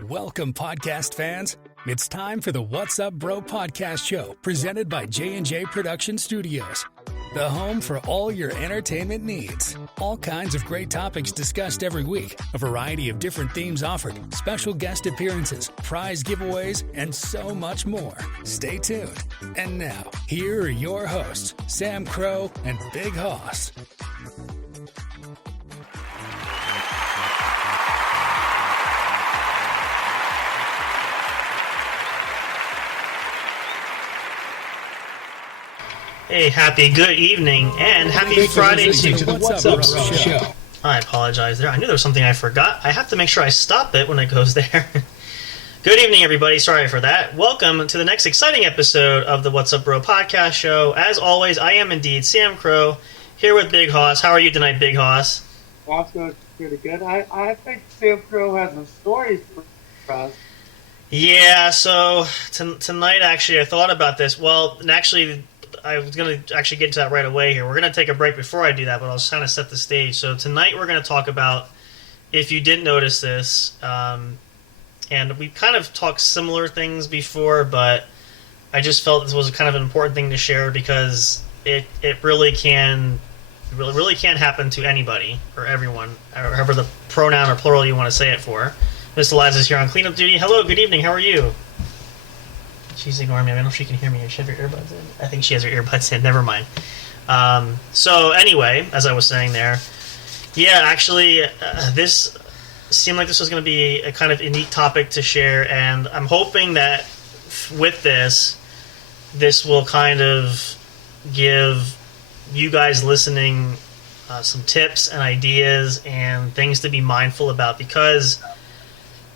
Welcome, podcast fans. It's time for the What's Up Bro podcast show presented by J&J Production Studios, the home for all your entertainment needs. All kinds of great topics discussed every week, a variety of different themes offered, special guest appearances, prize giveaways, and so much more. Stay tuned. And now, here are your hosts, Sam Crow and Big Hoss. Hey, happy good evening, and happy Friday to the What's Up Bro show. I apologize there. I knew there was something I forgot. I have to make sure I stop it when it goes there. Good evening, everybody. Sorry for that. Welcome to the next exciting episode of the What's Up Bro podcast show. As always, I am indeed Sam Crow, here with Big Hoss. How are you tonight, Big Hoss? Also, pretty good. I think Sam Crow has some stories for us. Yeah, so tonight, actually, I thought about this. Well, and actually, I was going to actually get to that right away here. We're going to take a break before I do that, but I'll just kind of set the stage. So tonight we're going to talk about, if you didn't notice this, and we kind of talked similar things before, but I just felt this was kind of an important thing to share because it really can happen to anybody or everyone, or however the pronoun or plural you want to say it for. Miss Eliza's here on cleanup duty. Hello, good evening. How are you? She's ignoring me. I don't know if she can hear me. She has her earbuds in. I think she has her earbuds in. Never mind. So anyway, as I was saying there, yeah, actually, this seemed like this was going to be a kind of a neat topic to share, and I'm hoping that with this will kind of give you guys listening some tips and ideas and things to be mindful about, because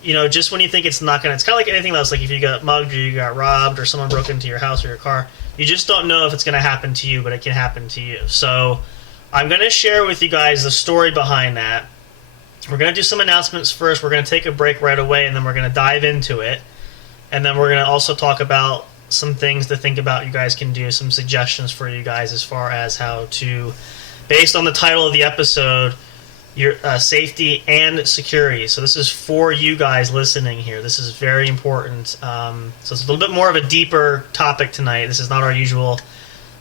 you know, just when you think it's not going to... It's kind of like anything else. Like if you got mugged or you got robbed or someone broke into your house or your car, you just don't know if it's going to happen to you, but it can happen to you. So I'm going to share with you guys the story behind that. We're going to do some announcements first. We're going to take a break right away, and then we're going to dive into it. And then we're going to also talk about some things to think about you guys can do, some suggestions for you guys as far as how to, based on the title of the episode, your safety and security. So this is for you guys listening here. This is very important. So it's a little bit more of a deeper topic tonight. This is not our usual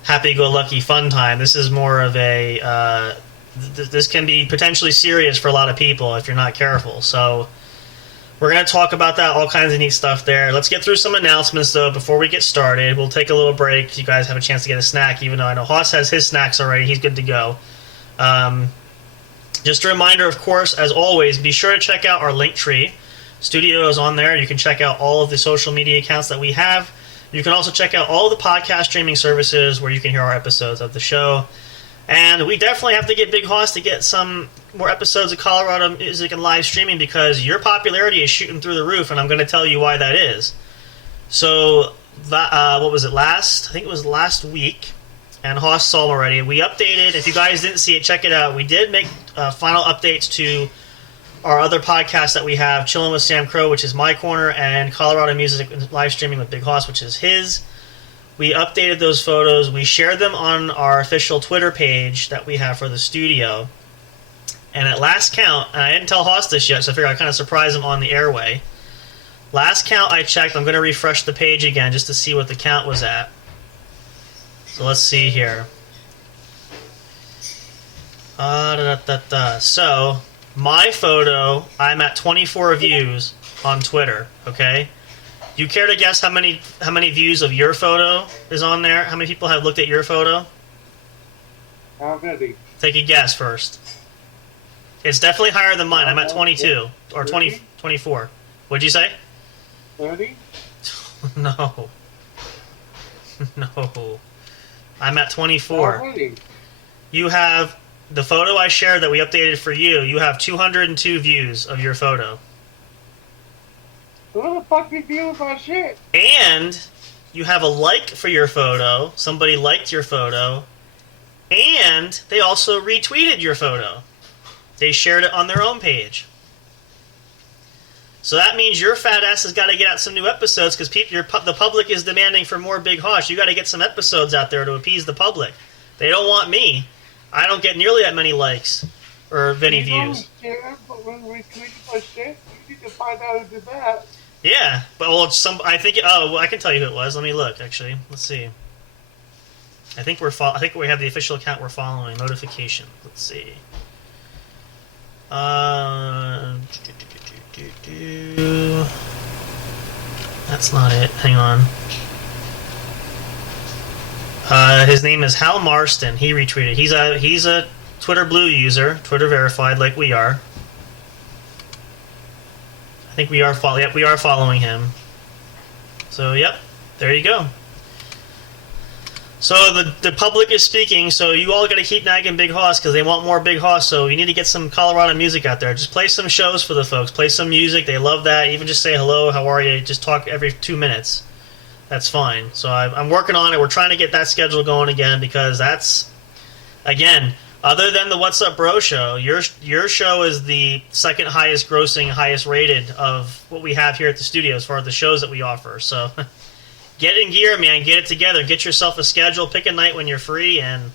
happy-go-lucky fun time. This is more of a... this can be potentially serious for a lot of people if you're not careful. So we're going to talk about that, all kinds of neat stuff there. Let's get through some announcements, though, before we get started. We'll take a little break so you guys have a chance to get a snack, even though I know Hoss has his snacks already. He's good to go. Just a reminder, of course, as always, be sure to check out our Linktree. Studio is on there. You can check out all of the social media accounts that we have. You can also check out all the podcast streaming services where you can hear our episodes of the show. And we definitely have to get Big Hoss to get some more episodes of Colorado Music and live streaming, because your popularity is shooting through the roof, and I'm going to tell you why that is. So, what was it, I think it was last week, and Hoss saw already. We updated. If you guys didn't see it, check it out. We did make final updates to our other podcasts that we have, Chillin' with Sam Crow, which is my corner, and Colorado Music live streaming with Big Hoss, which is his. We updated those photos. We shared them on our official Twitter page that we have for the studio. And at last count, and I didn't tell Hoss this yet, so I figured I'd kind of surprise him on the airway. Last count I checked, I'm going to refresh the page again just to see what the count was at. So let's see here. So, my photo, I'm at 24 views on Twitter, okay? Do you care to guess how many views of your photo is on there? How many people have looked at your photo? How many? Take a guess first. It's definitely higher than mine. I'm at 22. Or 20, 24. What'd you say? 30? No. No. I'm at 24. How many? You have the photo I shared that we updated for you. You have 202 views of your photo. Who the fuck be viewing my shit? And you have a like for your photo. Somebody liked your photo. And they also retweeted your photo. They shared it on their own page. So that means your fat ass has got to get out some new episodes, because the public is demanding for more Big Hoss. You got to get some episodes out there to appease the public. They don't want me. I don't get nearly that many likes or any views. Share, but when we tweet my shit, you need to find out who did that. Yeah, but well, I think. Oh, well, I can tell you who it was. Let me look. Actually, let's see. I think I think we have the official account we're following. Notification. Let's see. That's not it. Hang on. His name is Hal Marston. He retweeted. He's a Twitter Blue user, Twitter verified, like we are. I think we are we are following him. So yep, there you go. So the public is speaking. So you all got to keep nagging Big Hoss because they want more Big Hoss. So you need to get some Colorado music out there. Just play some shows for the folks. Play some music. They love that. Even just say hello, how are you? Just talk every 2 minutes. That's fine. So I'm working on it. We're trying to get that schedule going again because that's, again, other than the What's Up Bro show, your show is the second highest grossing, highest rated of what we have here at the studio as far as the shows that we offer. So get in gear, man. Get it together. Get yourself a schedule. Pick a night when you're free and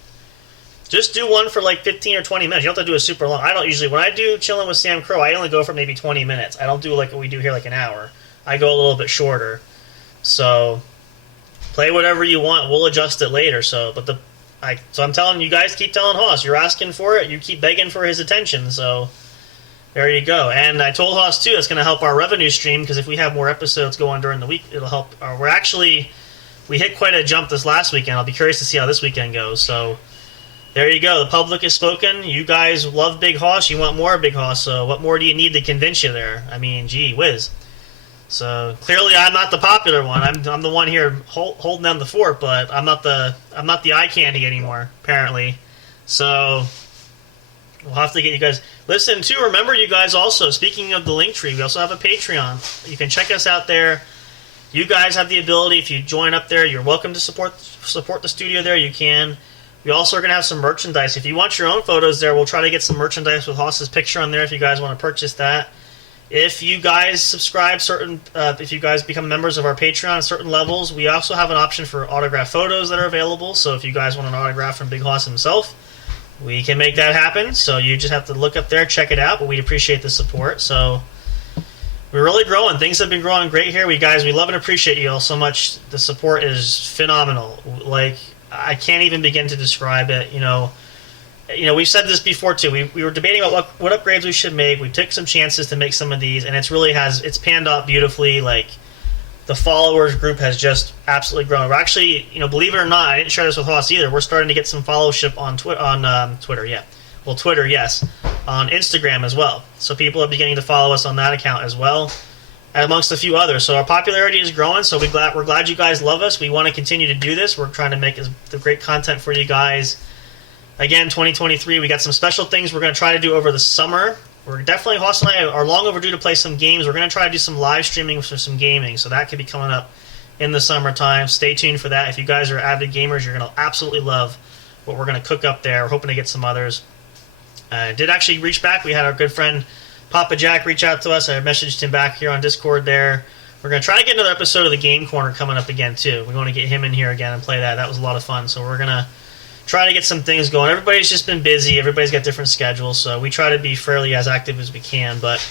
just do one for like 15 or 20 minutes. You don't have to do a super long. I don't usually, when I do Chilling with Sam Crow, I only go for maybe 20 minutes. I don't do like what we do here, like an hour. I go a little bit shorter. So play whatever you want. We'll adjust it later. So I'm telling you guys, keep telling Hoss. You're asking for it. You keep begging for his attention. So there you go. And I told Hoss too, it's going to help our revenue stream because if we have more episodes going during the week, it'll help. We hit quite a jump this last weekend. I'll be curious to see how this weekend goes. So there you go. The public has spoken. You guys love Big Hoss. You want more Big Hoss. So what more do you need to convince you there? I mean, gee whiz. So clearly, I'm not the popular one. I'm the one here holding down the fort, but I'm not the eye candy anymore. Apparently, so we'll have to get you guys. Listen too. Remember, you guys also. Speaking of the Linktree, we also have a Patreon. You can check us out there. You guys have the ability. If you join up there, you're welcome to support the studio there. You can. We also are going to have some merchandise. If you want your own photos there, we'll try to get some merchandise with Hoss's picture on there. If you guys want to purchase that. If you guys subscribe if you guys become members of our Patreon at certain levels, we also have an option for autograph photos that are available. So if you guys want an autograph from Big Hoss himself, we can make that happen. So you just have to look up there, check it out. But we'd appreciate the support. So we're really growing. Things have been growing great here. We love and appreciate you all so much. The support is phenomenal. Like I can't even begin to describe it. We've said this before too. We were debating about what upgrades we should make. We took some chances to make some of these, and it's panned out beautifully. Like the followers group has just absolutely grown. We're actually, believe it or not, I didn't share this with Hoss either. We're starting to get some followership on Twitter. Yeah, well, Twitter, yes, on Instagram as well. So people are beginning to follow us on that account as well, and amongst a few others. So our popularity is growing. So we're glad you guys love us. We want to continue to do this. We're trying to make the great content for you guys. Again, 2023, we got some special things we're going to try to do over the summer. We're definitely, Hoss and I are long overdue to play some games. We're going to try to do some live streaming for some gaming, so that could be coming up in the summertime. Stay tuned for that. If you guys are avid gamers, you're going to absolutely love what we're going to cook up there. We're hoping to get some others. Did actually reach back. We had our good friend Papa Jack reach out to us. I messaged him back here on Discord there. We're going to try to get another episode of the Game Corner coming up again, too. We want to get him in here again and play that. That was a lot of fun, so we're going to try to get some things going. Everybody's just been busy. Everybody's got different schedules, so we try to be fairly as active as we can, but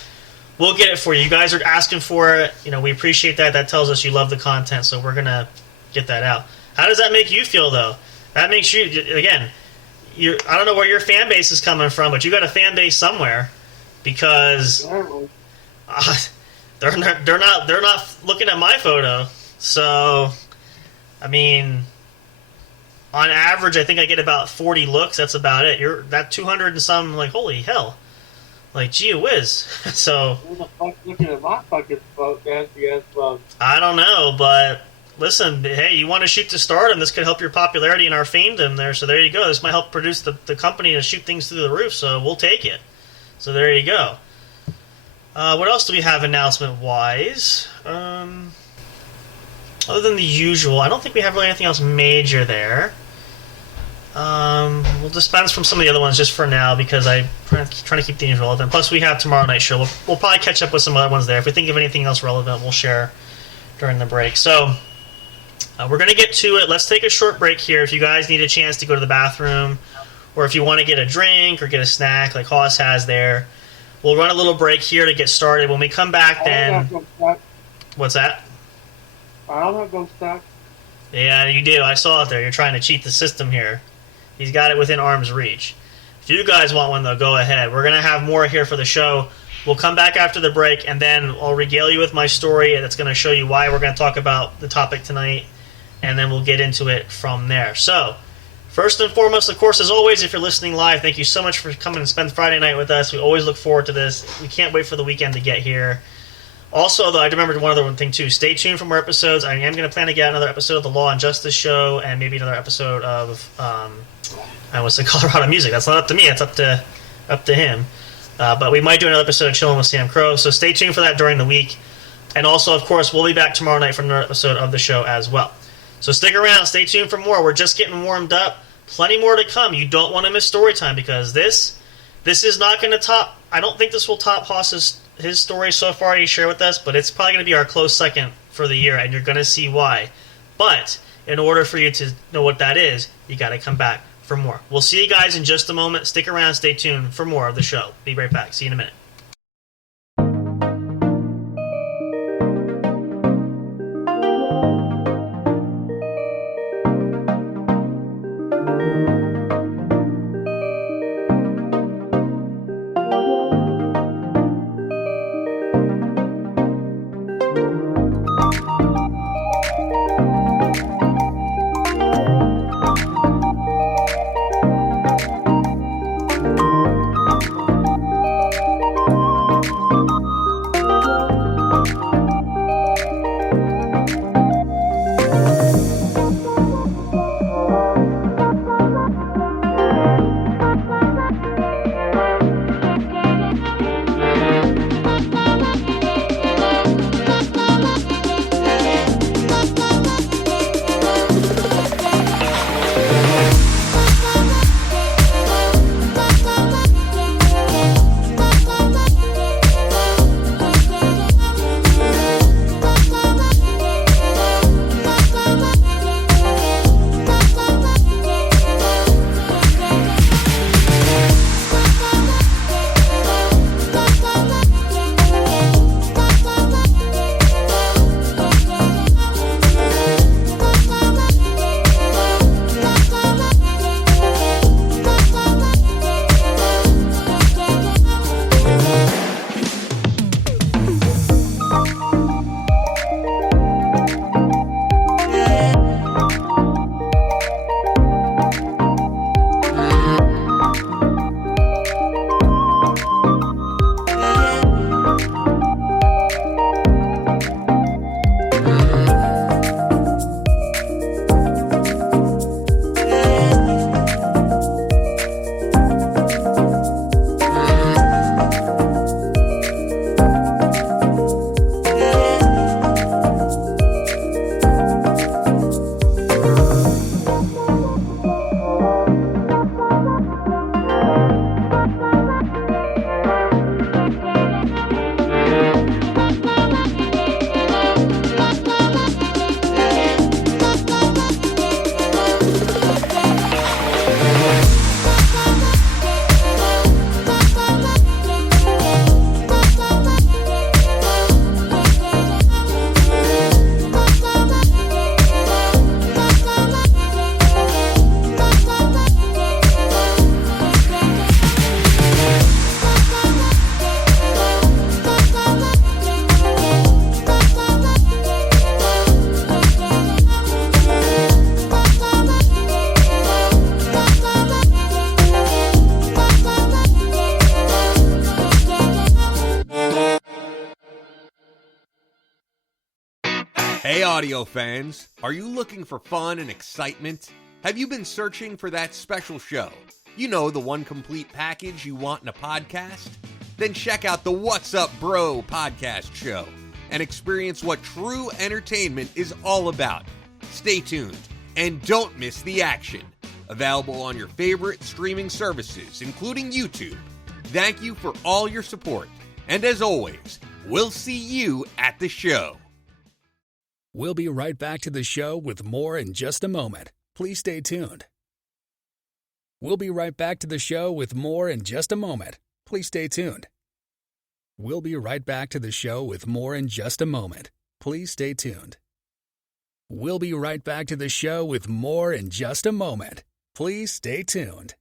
we'll get it for you. You guys are asking for it. We appreciate that. That tells us you love the content, so we're going to get that out. How does that make you feel, though? That makes you, again, I don't know where your fan base is coming from, but you got a fan base somewhere because they're not looking at my photo. So, I mean, on average, I think I get about 40 looks. That's about it. You're that 200 and some, like, holy hell. Like, gee whiz. So, Who the fuck's looking at my fucking bug? I don't know, but listen, hey, you want to shoot to stardom, this could help your popularity and our famedom there, so there you go. This might help produce the company to shoot things through the roof, so we'll take it. So there you go. What else do we have announcement-wise? Other than the usual, I don't think we have really anything else major there. We'll dispense from some of the other ones just for now because I'm trying to keep things relevant. Plus, we have tomorrow night show. We'll probably catch up with some other ones there. If we think of anything else relevant, we'll share during the break. So, we're going to get to it. Let's take a short break here. If you guys need a chance to go to the bathroom, or if you want to get a drink or get a snack like Hoss has there, We'll run a little break here to get started. When we come back, then what's that? I don't have those stats. Yeah, you do. I saw it there. You're trying to cheat the system here. He's got it within arm's reach. If you guys want one, though, go ahead. We're going to have more here for the show. We'll come back after the break, and then I'll regale you with my story that's going to show you why we're going to talk about the topic tonight, and then we'll get into it from there. So, first and foremost, of course, as always, if you're listening live, thank you so much for coming and spend Friday night with us. We always look forward to this. We can't wait for the weekend to get here. Also, though, I remembered one other thing, too. Stay tuned for more episodes. I am going to plan to get another episode of the Law and Justice Show and maybe another episode of, I almost said Colorado Music. That's not up to me. It's up to him. But we might do another episode of Chilling with Sam Crow, so stay tuned for that during the week. And also, of course, we'll be back tomorrow night for another episode of the show as well. So stick around. Stay tuned for more. We're just getting warmed up. Plenty more to come. You don't want to miss story time because this is not going to top. I don't think this will top Haas's his story so far he shared with us, but it's probably going to be our close second for the year, and you're going to see why. But in order for you to know what that is, you got to come back for more. We'll see you guys in just a moment. Stick around. Stay tuned for more of the show. Be right back. See you in a minute. Hey audio fans, are you looking for fun and excitement? Have you been searching for that special show? You know, the one complete package you want in a podcast? Then check out the What's Up Bro podcast show and experience what true entertainment is all about. Stay tuned and don't miss the action. Available on your favorite streaming services, including YouTube. Thank you for all your support. And as always, we'll see you at the show. We'll be right back to the show with more in just a moment. Please stay tuned. We'll be right back to the show with more in just a moment. Please stay tuned. We'll be right back to the show with more in just a moment. Please stay tuned. We'll be right back to the show with more in just a moment. Please stay tuned.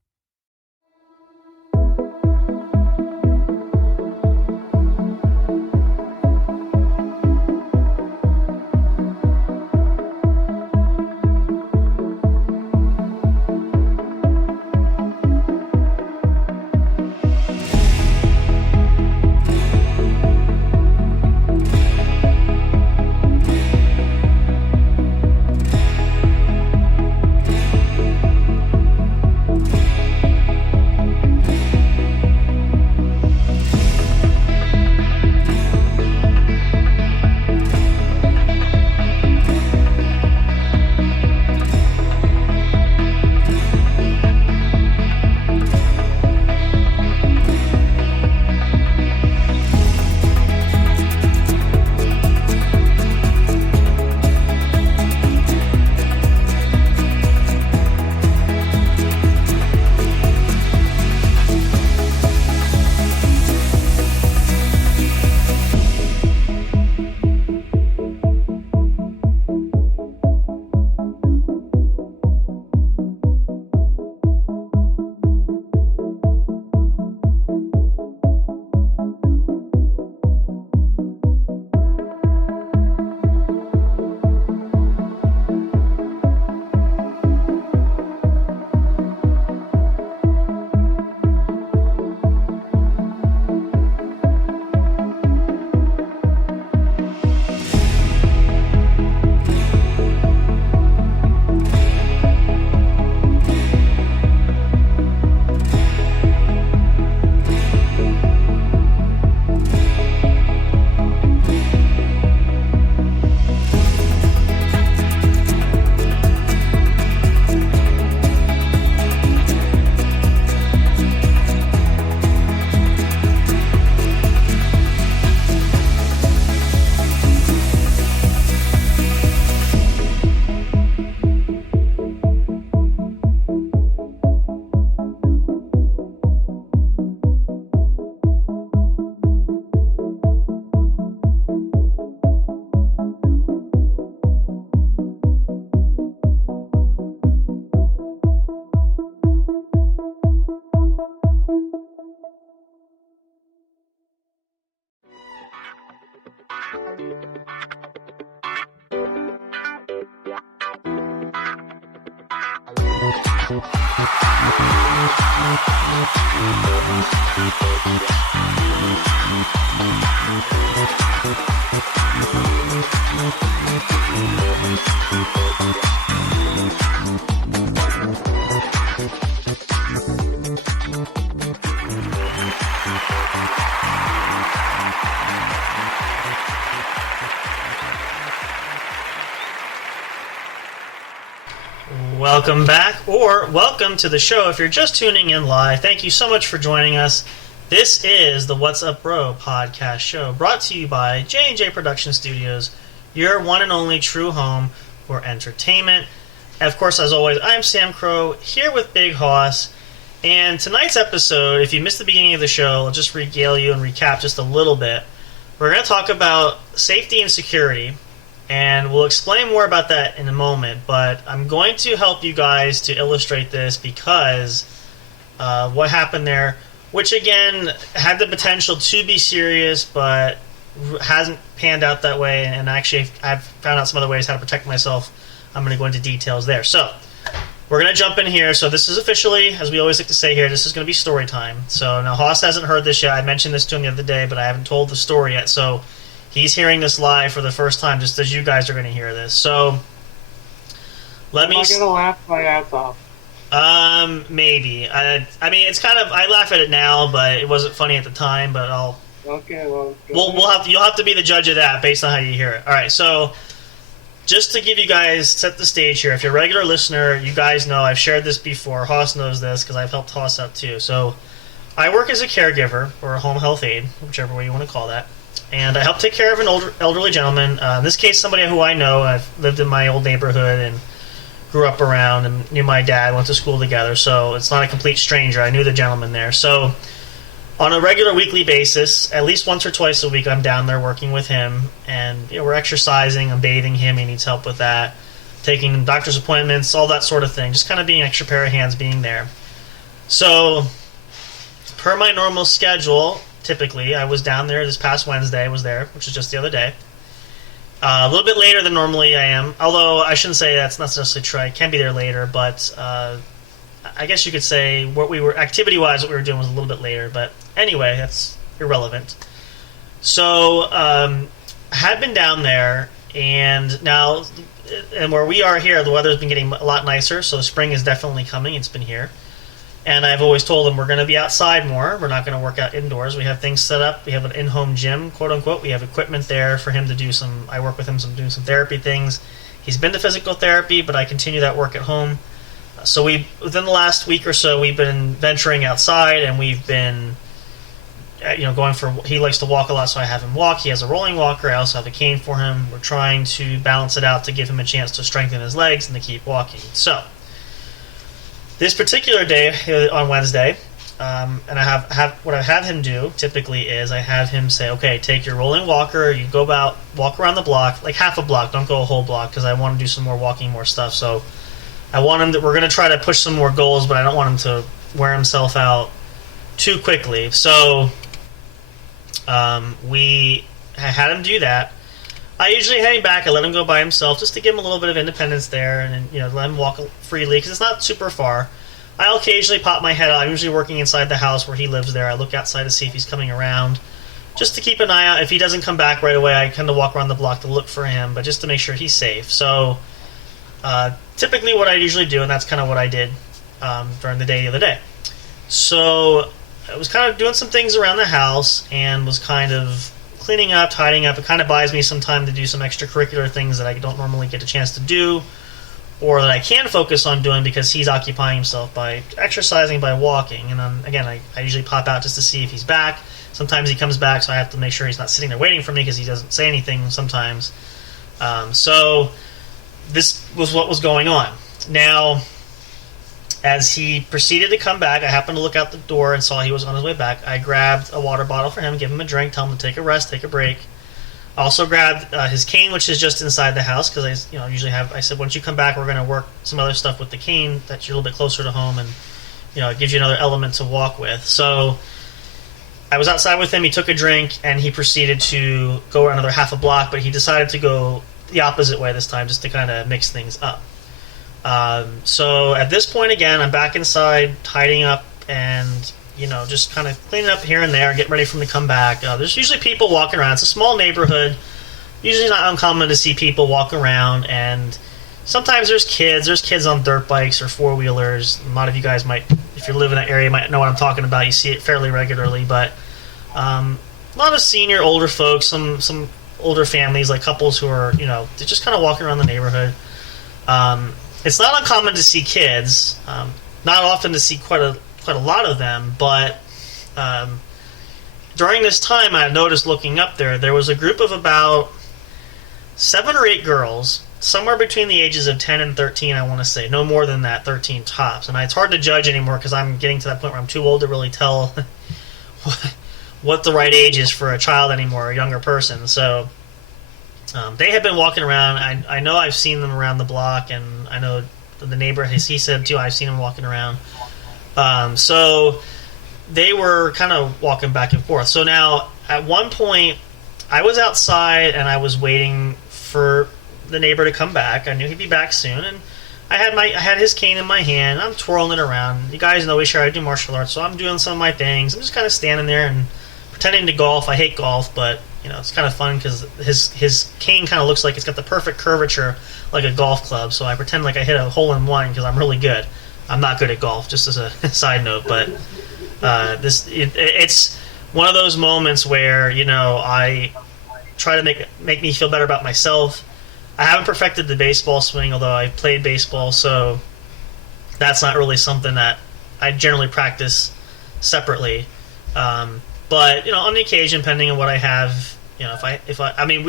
Welcome back, or welcome to the show if you're just tuning in live. Thank you so much for joining us. This is the What's Up Bro podcast show, brought to you by J&J Production Studios, your one and only true home for entertainment. And of course, as always, I'm Sam Crow, here with Big Hoss. And tonight's episode, if you missed the beginning of the show, I'll just regale you and recap just a little bit. We're going to talk about safety and security, and we'll explain more about that in a moment, but I'm going to help you guys to illustrate this because what happened there, which again had the potential to be serious, but hasn't panned out that way, and actually I've found out some other ways how to protect myself. I'm going to go into details there. So we're going to jump in here. So this is officially, as we always like to say here, this is going to be story time. So now Hoss hasn't heard this yet. I mentioned this to him the other day, but I haven't told the story yet. So he's hearing this live for the first time, just as you guys are going to hear this. So let me. Am I going to laugh my ass off? Maybe. I mean, it's kind of. I laugh at it now, but it wasn't funny at the time. But I'll. Okay, well. You'll have to be the judge of that based on how you hear it. All right, so just to give you guys, set the stage here. If you're a regular listener, you guys know I've shared this before. Hoss knows this because I've helped Hoss out too. So I work as a caregiver or a home health aide, whichever way you want to call that. And I help take care of an elderly gentleman. In this case, somebody who I know. I've lived in my old neighborhood and grew up around and knew my dad, went to school together. So it's not a complete stranger. I knew the gentleman there. So on a regular weekly basis, at least once or twice a week, I'm down there working with him, and we're exercising, I'm bathing him, he needs help with that, taking doctor's appointments, all that sort of thing, just kind of being an extra pair of hands being there. So, per my normal schedule, typically, I was down there this past Wednesday, I was there, which was just the other day. A little bit later than normally I am, although I shouldn't say that's not necessarily true. I can be there later, but I guess you could say what we were, activity-wise, what we were doing was a little bit later. But anyway, that's irrelevant. So I had been down there, and now, and where we are here, the weather's been getting a lot nicer, so spring is definitely coming. It's been here. And I've always told him we're going to be outside more. We're not going to work out indoors. We have things set up. We have an in-home gym, quote-unquote. We have equipment there for him to do some... I work with him doing some therapy things. He's been to physical therapy, but I continue that work at home. So within the last week or so, we've been venturing outside, and we've been going for... He likes to walk a lot, so I have him walk. He has a rolling walker. I also have a cane for him. We're trying to balance it out to give him a chance to strengthen his legs and to keep walking. So... this particular day on Wednesday, and I have what I have him do typically is I have him say, okay, take your rolling walker, you go walk around the block, like half a block, don't go a whole block, because I want to do some more walking, more stuff. So I want him we're going to try to push some more goals, but I don't want him to wear himself out too quickly. So we had him do that. I usually hang back. I let him go by himself just to give him a little bit of independence there, and let him walk freely because it's not super far. I'll occasionally pop my head out. I'm usually working inside the house where he lives there. I look outside to see if he's coming around, just to keep an eye out. If he doesn't come back right away, I kind of walk around the block to look for him, but just to make sure he's safe. So typically what I usually do, and that's kind of what I did during the day the other day. So I was kind of doing some things around the house and was kind of cleaning up, tidying up. It kind of buys me some time to do some extracurricular things that I don't normally get a chance to do, or that I can focus on doing because he's occupying himself by exercising, by walking. And again, I usually pop out just to see if he's back. Sometimes he comes back, so I have to make sure he's not sitting there waiting for me because he doesn't say anything sometimes. So this was what was going on. Now, as he proceeded to come back, I happened to look out the door and saw he was on his way back. I grabbed a water bottle for him, give him a drink, tell him to take a rest, take a break. I also grabbed his cane, which is just inside the house, because I usually have. I said, once you come back, we're going to work some other stuff with the cane that's a little bit closer to home, and it gives you another element to walk with. So I was outside with him. He took a drink, and he proceeded to go around another half a block, but he decided to go the opposite way this time, just to kind of mix things up. So at this point, again, I'm back inside, tidying up, and just kind of cleaning up here and there, getting ready for him to come back. There's usually people walking around. It's a small neighborhood. Usually not uncommon to see people walk around, and sometimes there's kids. There's kids on dirt bikes or four-wheelers. A lot of you guys might, if you live in that area, might know what I'm talking about. You see it fairly regularly, but a lot of senior, older folks, some older families, like couples who are, they're just kind of walking around the neighborhood. It's not uncommon to see kids. Not often to see quite a lot of them, but during this time, I noticed looking up there was a group of about 7 or 8 girls, somewhere between the ages of 10 and 13, I want to say. No more than that, 13 tops. And it's hard to judge anymore because I'm getting to that point where I'm too old to really tell what the right age is for a child anymore, a younger person. So they had been walking around. I know I've seen them around the block, and I know the neighbor, he said too, I've seen them walking around. So they were kind of walking back and forth. So now, at one point, I was outside and I was waiting for the neighbor to come back. I knew he'd be back soon, and I had his cane in my hand. I'm twirling it around. You guys know I do martial arts, so I'm doing some of my things. I'm just kind of standing there and pretending to golf. I hate golf, but it's kind of fun because his cane kind of looks like it's got the perfect curvature like a golf club. So I pretend like I hit a hole in one because I'm really good. I'm not good at golf, just as a side note, but it's one of those moments where I try to make me feel better about myself. I haven't perfected the baseball swing, although I played baseball, so that's not really something that I generally practice separately. But on the occasion, depending on what I have, we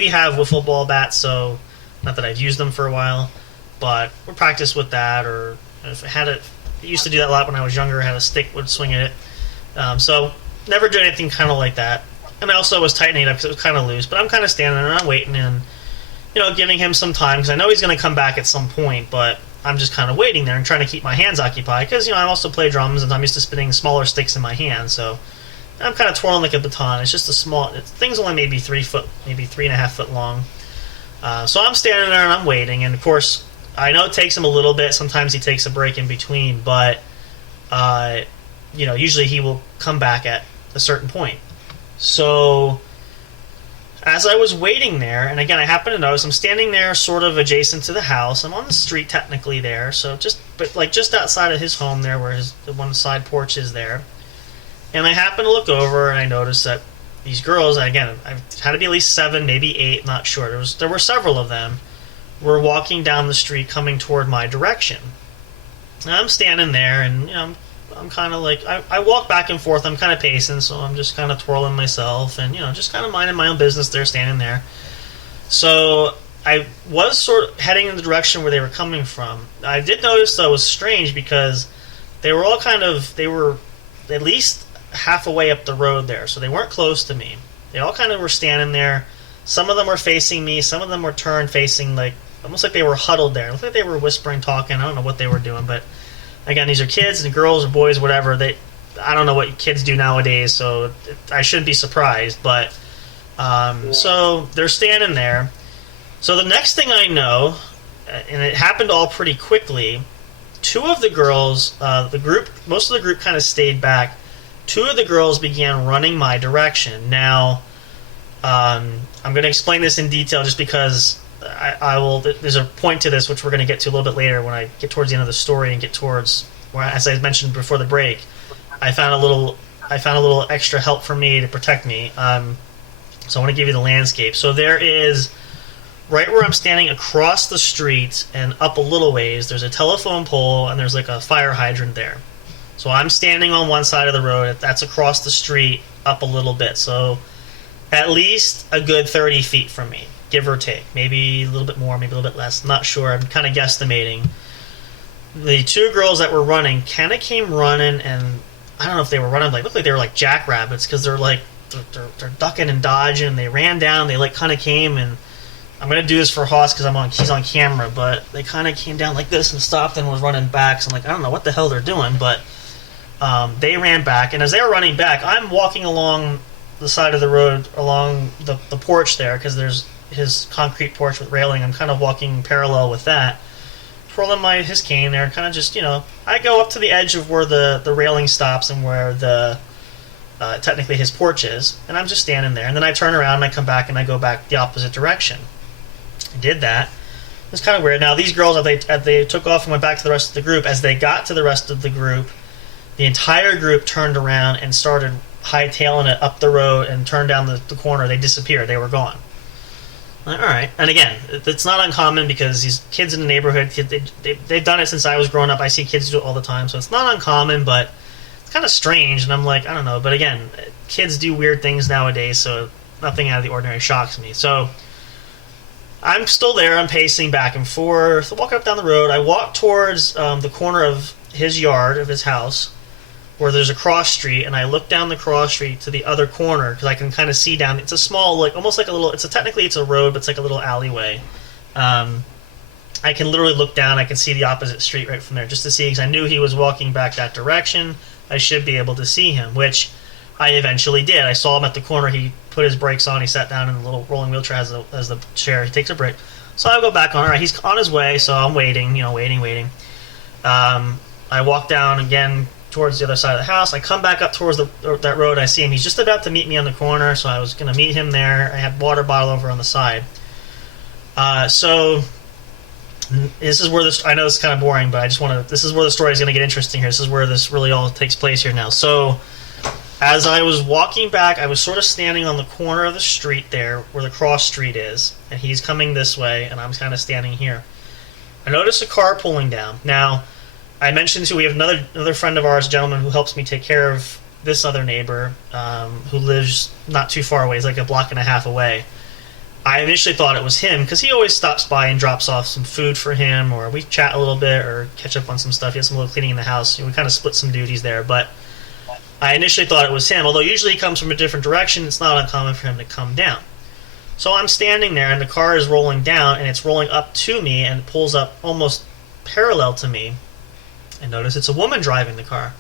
have wiffle ball bats, so not that I've used them for a while, but we'll practice with that, or if I used to do that a lot when I was younger. I had a stick, would swing at it. So never did anything kind of like that. And I also was tightening it up because it was kind of loose. But I'm kind of standing there and I'm waiting and, giving him some time because I know he's going to come back at some point. But I'm just kind of waiting there and trying to keep my hands occupied because, I also play drums and I'm used to spinning smaller sticks in my hand. So I'm kind of twirling like a baton. It's just a small... Thing's only maybe 3 foot, maybe 3.5 foot long. So I'm standing there and I'm waiting. And, of course, I know it takes him a little bit. Sometimes he takes a break in between. But, usually he will come back at a certain point. So as I was waiting there, and again, I happen to notice I'm standing there sort of adjacent to the house. I'm on the street technically there, so just outside of his home there where the one side porch is there. And I happen to look over and I notice that these girls, again, I've had to be at least 7, maybe 8, not sure. There were several of them, were walking down the street coming toward my direction. And I'm standing there and, I'm kind of like, I walk back and forth, I'm kind of pacing, so I'm just kind of twirling myself and, just kind of minding my own business there, standing there. So I was sort of heading in the direction where they were coming from. I did notice, though, it was strange because they were at least half a way up the road there, so they weren't close to me. They all kind of were standing there. Some of them were facing me, some of them were turned facing, almost like they were huddled there. It looked like they were whispering, talking, I don't know what they were doing, but again, these are kids and girls or boys, whatever. I don't know what kids do nowadays, so I shouldn't be surprised. But so they're standing there. So the next thing I know, and it happened all pretty quickly, 2 of the girls, most of the group kind of stayed back. 2 of the girls began running my direction. Now, I'm going to explain this in detail just because I will. There's a point to this which we're going to get to a little bit later when I get towards the end of the story and get towards where, as I mentioned before the break, I found a little extra help for me to protect me. So I want to give you the landscape. So there is, right where I'm standing across the street and up a little ways, there's a telephone pole and there's like a fire hydrant there. So I'm standing on one side of the road. That's across the street up a little bit. So at least a good 30 feet from me, give or take. Maybe a little bit more, maybe a little bit less. Not sure. I'm kind of guesstimating. The 2 girls that were running kind of came running, and I don't know if they were running, looked like they were like jackrabbits because they're they're ducking and dodging. And they ran down. They kind of came, and I'm gonna do this for Hoss because he's on camera, but they kind of came down like this and stopped and was running back. So I'm I don't know what the hell they're doing, but they ran back, and as they were running back, I'm walking along the side of the road, along the porch there, because there's his concrete porch with railing. I'm kind of walking parallel with that, twirling his cane there, kind of just, I go up to the edge of where the railing stops and where technically his porch is, and I'm just standing there, and then I turn around and I come back and I go back the opposite direction. I did that. It's kind of weird. Now, these girls, as they took off and went back to the rest of the group, as they got to the rest of the group, the entire group turned around and started hightailing it up the road and turned down the corner. They disappeared. They were gone. All right. And again, it's not uncommon because these kids in the neighborhood, they've done it since I was growing up. I see kids do it all the time. So it's not uncommon, but it's kind of strange. And I'm like, I don't know. But again, kids do weird things nowadays, so nothing out of the ordinary shocks me. So I'm still there. I'm pacing back and forth. I walk up down the road. I walk towards the corner of his yard, of his house, where there's a cross street, and I look down the cross street to the other corner because I can kind of see down. It's a small, almost like a little. Technically it's a road, but it's like a little alleyway. I can literally look down. I can see the opposite street right from there, just to see, because I knew he was walking back that direction. I should be able to see him, which I eventually did. I saw him at the corner. He put his brakes on. He sat down in the little rolling wheelchair as the chair. He takes a break. So I go back on. All right, he's on his way. So I'm waiting. Waiting. I walk down again towards the other side of the house. I come back up towards that road. I see him. He's just about to meet me on the corner, so I was going to meet him there. I had water bottle over on the side. So this is where this. I know it's kind of boring, but I just want to. This is where the story is going to get interesting here. This is where this really all takes place here now. So as I was walking back, I was sort of standing on the corner of the street there, where the cross street is, and he's coming this way, and I'm kind of standing here. I noticed a car pulling down. Now, I mentioned too, we have another friend of ours, a gentleman who helps me take care of this other neighbor, who lives not too far away. He's like a block and a half away. I initially thought it was him because he always stops by and drops off some food for him, or we chat a little bit or catch up on some stuff. He has some little cleaning in the house. We kind of split some duties there. But I initially thought it was him, although usually he comes from a different direction. It's not uncommon for him to come down. So I'm standing there, and the car is rolling down, and it's rolling up to me, and it pulls up almost parallel to me. And notice it's a woman driving the car.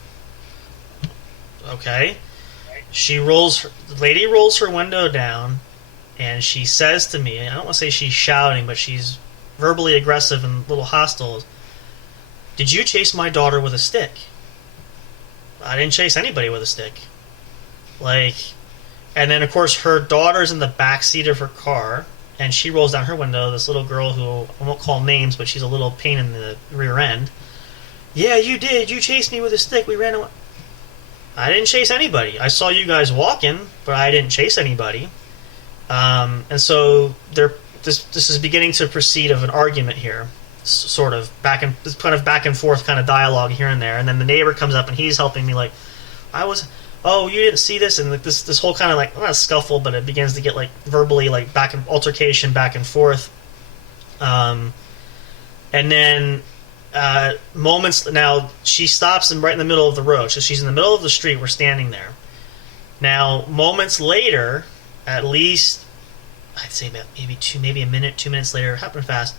Okay. The lady rolls her window down, and she says to me, I don't want to say she's shouting, but she's verbally aggressive and a little hostile. Did you chase my daughter with a stick? I didn't chase anybody with a stick. And then of course her daughter's in the back seat of her car, and she rolls down her window, this little girl who, I won't call names, but she's a little pain in the rear end. Yeah, you did. You chased me with a stick. We ran away. I didn't chase anybody. I saw you guys walking, but I didn't chase anybody. And so this is beginning to proceed of an argument here, sort of back and forth kind of dialogue here and there. And then the neighbor comes up and he's helping me, like, oh, you didn't see this, and this whole kind of like, not a scuffle, but it begins to get like verbally like altercation back and forth. And then now she stops right in the middle of the road. So she's in the middle of the street. We're standing there. Now, moments later, at least, I'd say about maybe a minute, 2 minutes later, it happened fast,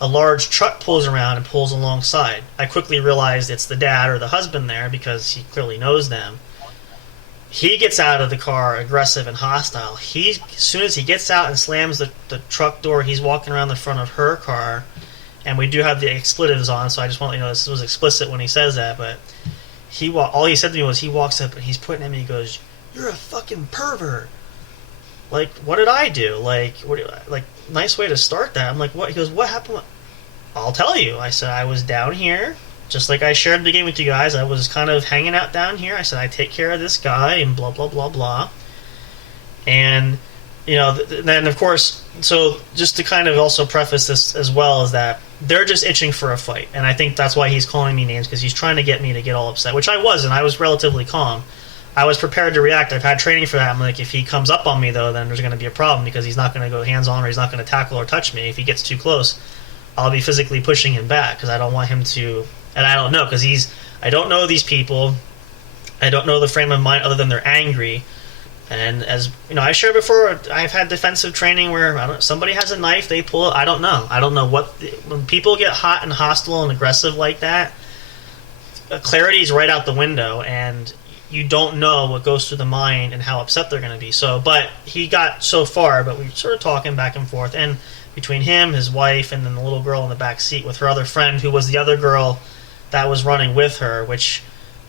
a large truck pulls around and pulls alongside. I quickly realized it's the dad or the husband there because he clearly knows them. He gets out of the car aggressive and hostile. As soon as he gets out and slams the truck door, he's walking around the front of her car. And we do have the expletives on, so I just want to let you know this was explicit when he says that. But all he said to me was, he walks up and he's pointing at me. He goes, "You're a fucking pervert." Like, what did I do? Like, nice way to start that. I'm like, what? He goes, "What happened?" I'll tell you. I said, I was down here, just like I shared the game with you guys. I was kind of hanging out down here. I said, I take care of this guy, and blah blah blah blah. And then of course, so just to kind of also preface this as well, is that they're just itching for a fight, and I think that's why he's calling me names, because he's trying to get me to get all upset, which I wasn't. I was relatively calm. I was prepared to react. I've had training for that. I'm like, if he comes up on me, though, then there's going to be a problem, because he's not going to go hands-on, or he's not going to tackle or touch me. If he gets too close, I'll be physically pushing him back, because I don't want him to, and I don't know, because I don't know these people. I don't know the frame of mind other than they're angry. And as I shared before, I've had defensive training where somebody has a knife, they pull it. I don't know when people get hot and hostile and aggressive like that, clarity is right out the window, and you don't know what goes through the mind and how upset they're going to be. So, but he got so far, but we were sort of talking back and forth, and between him, his wife, and then the little girl in the back seat with her other friend, who was the other girl that was running with her, which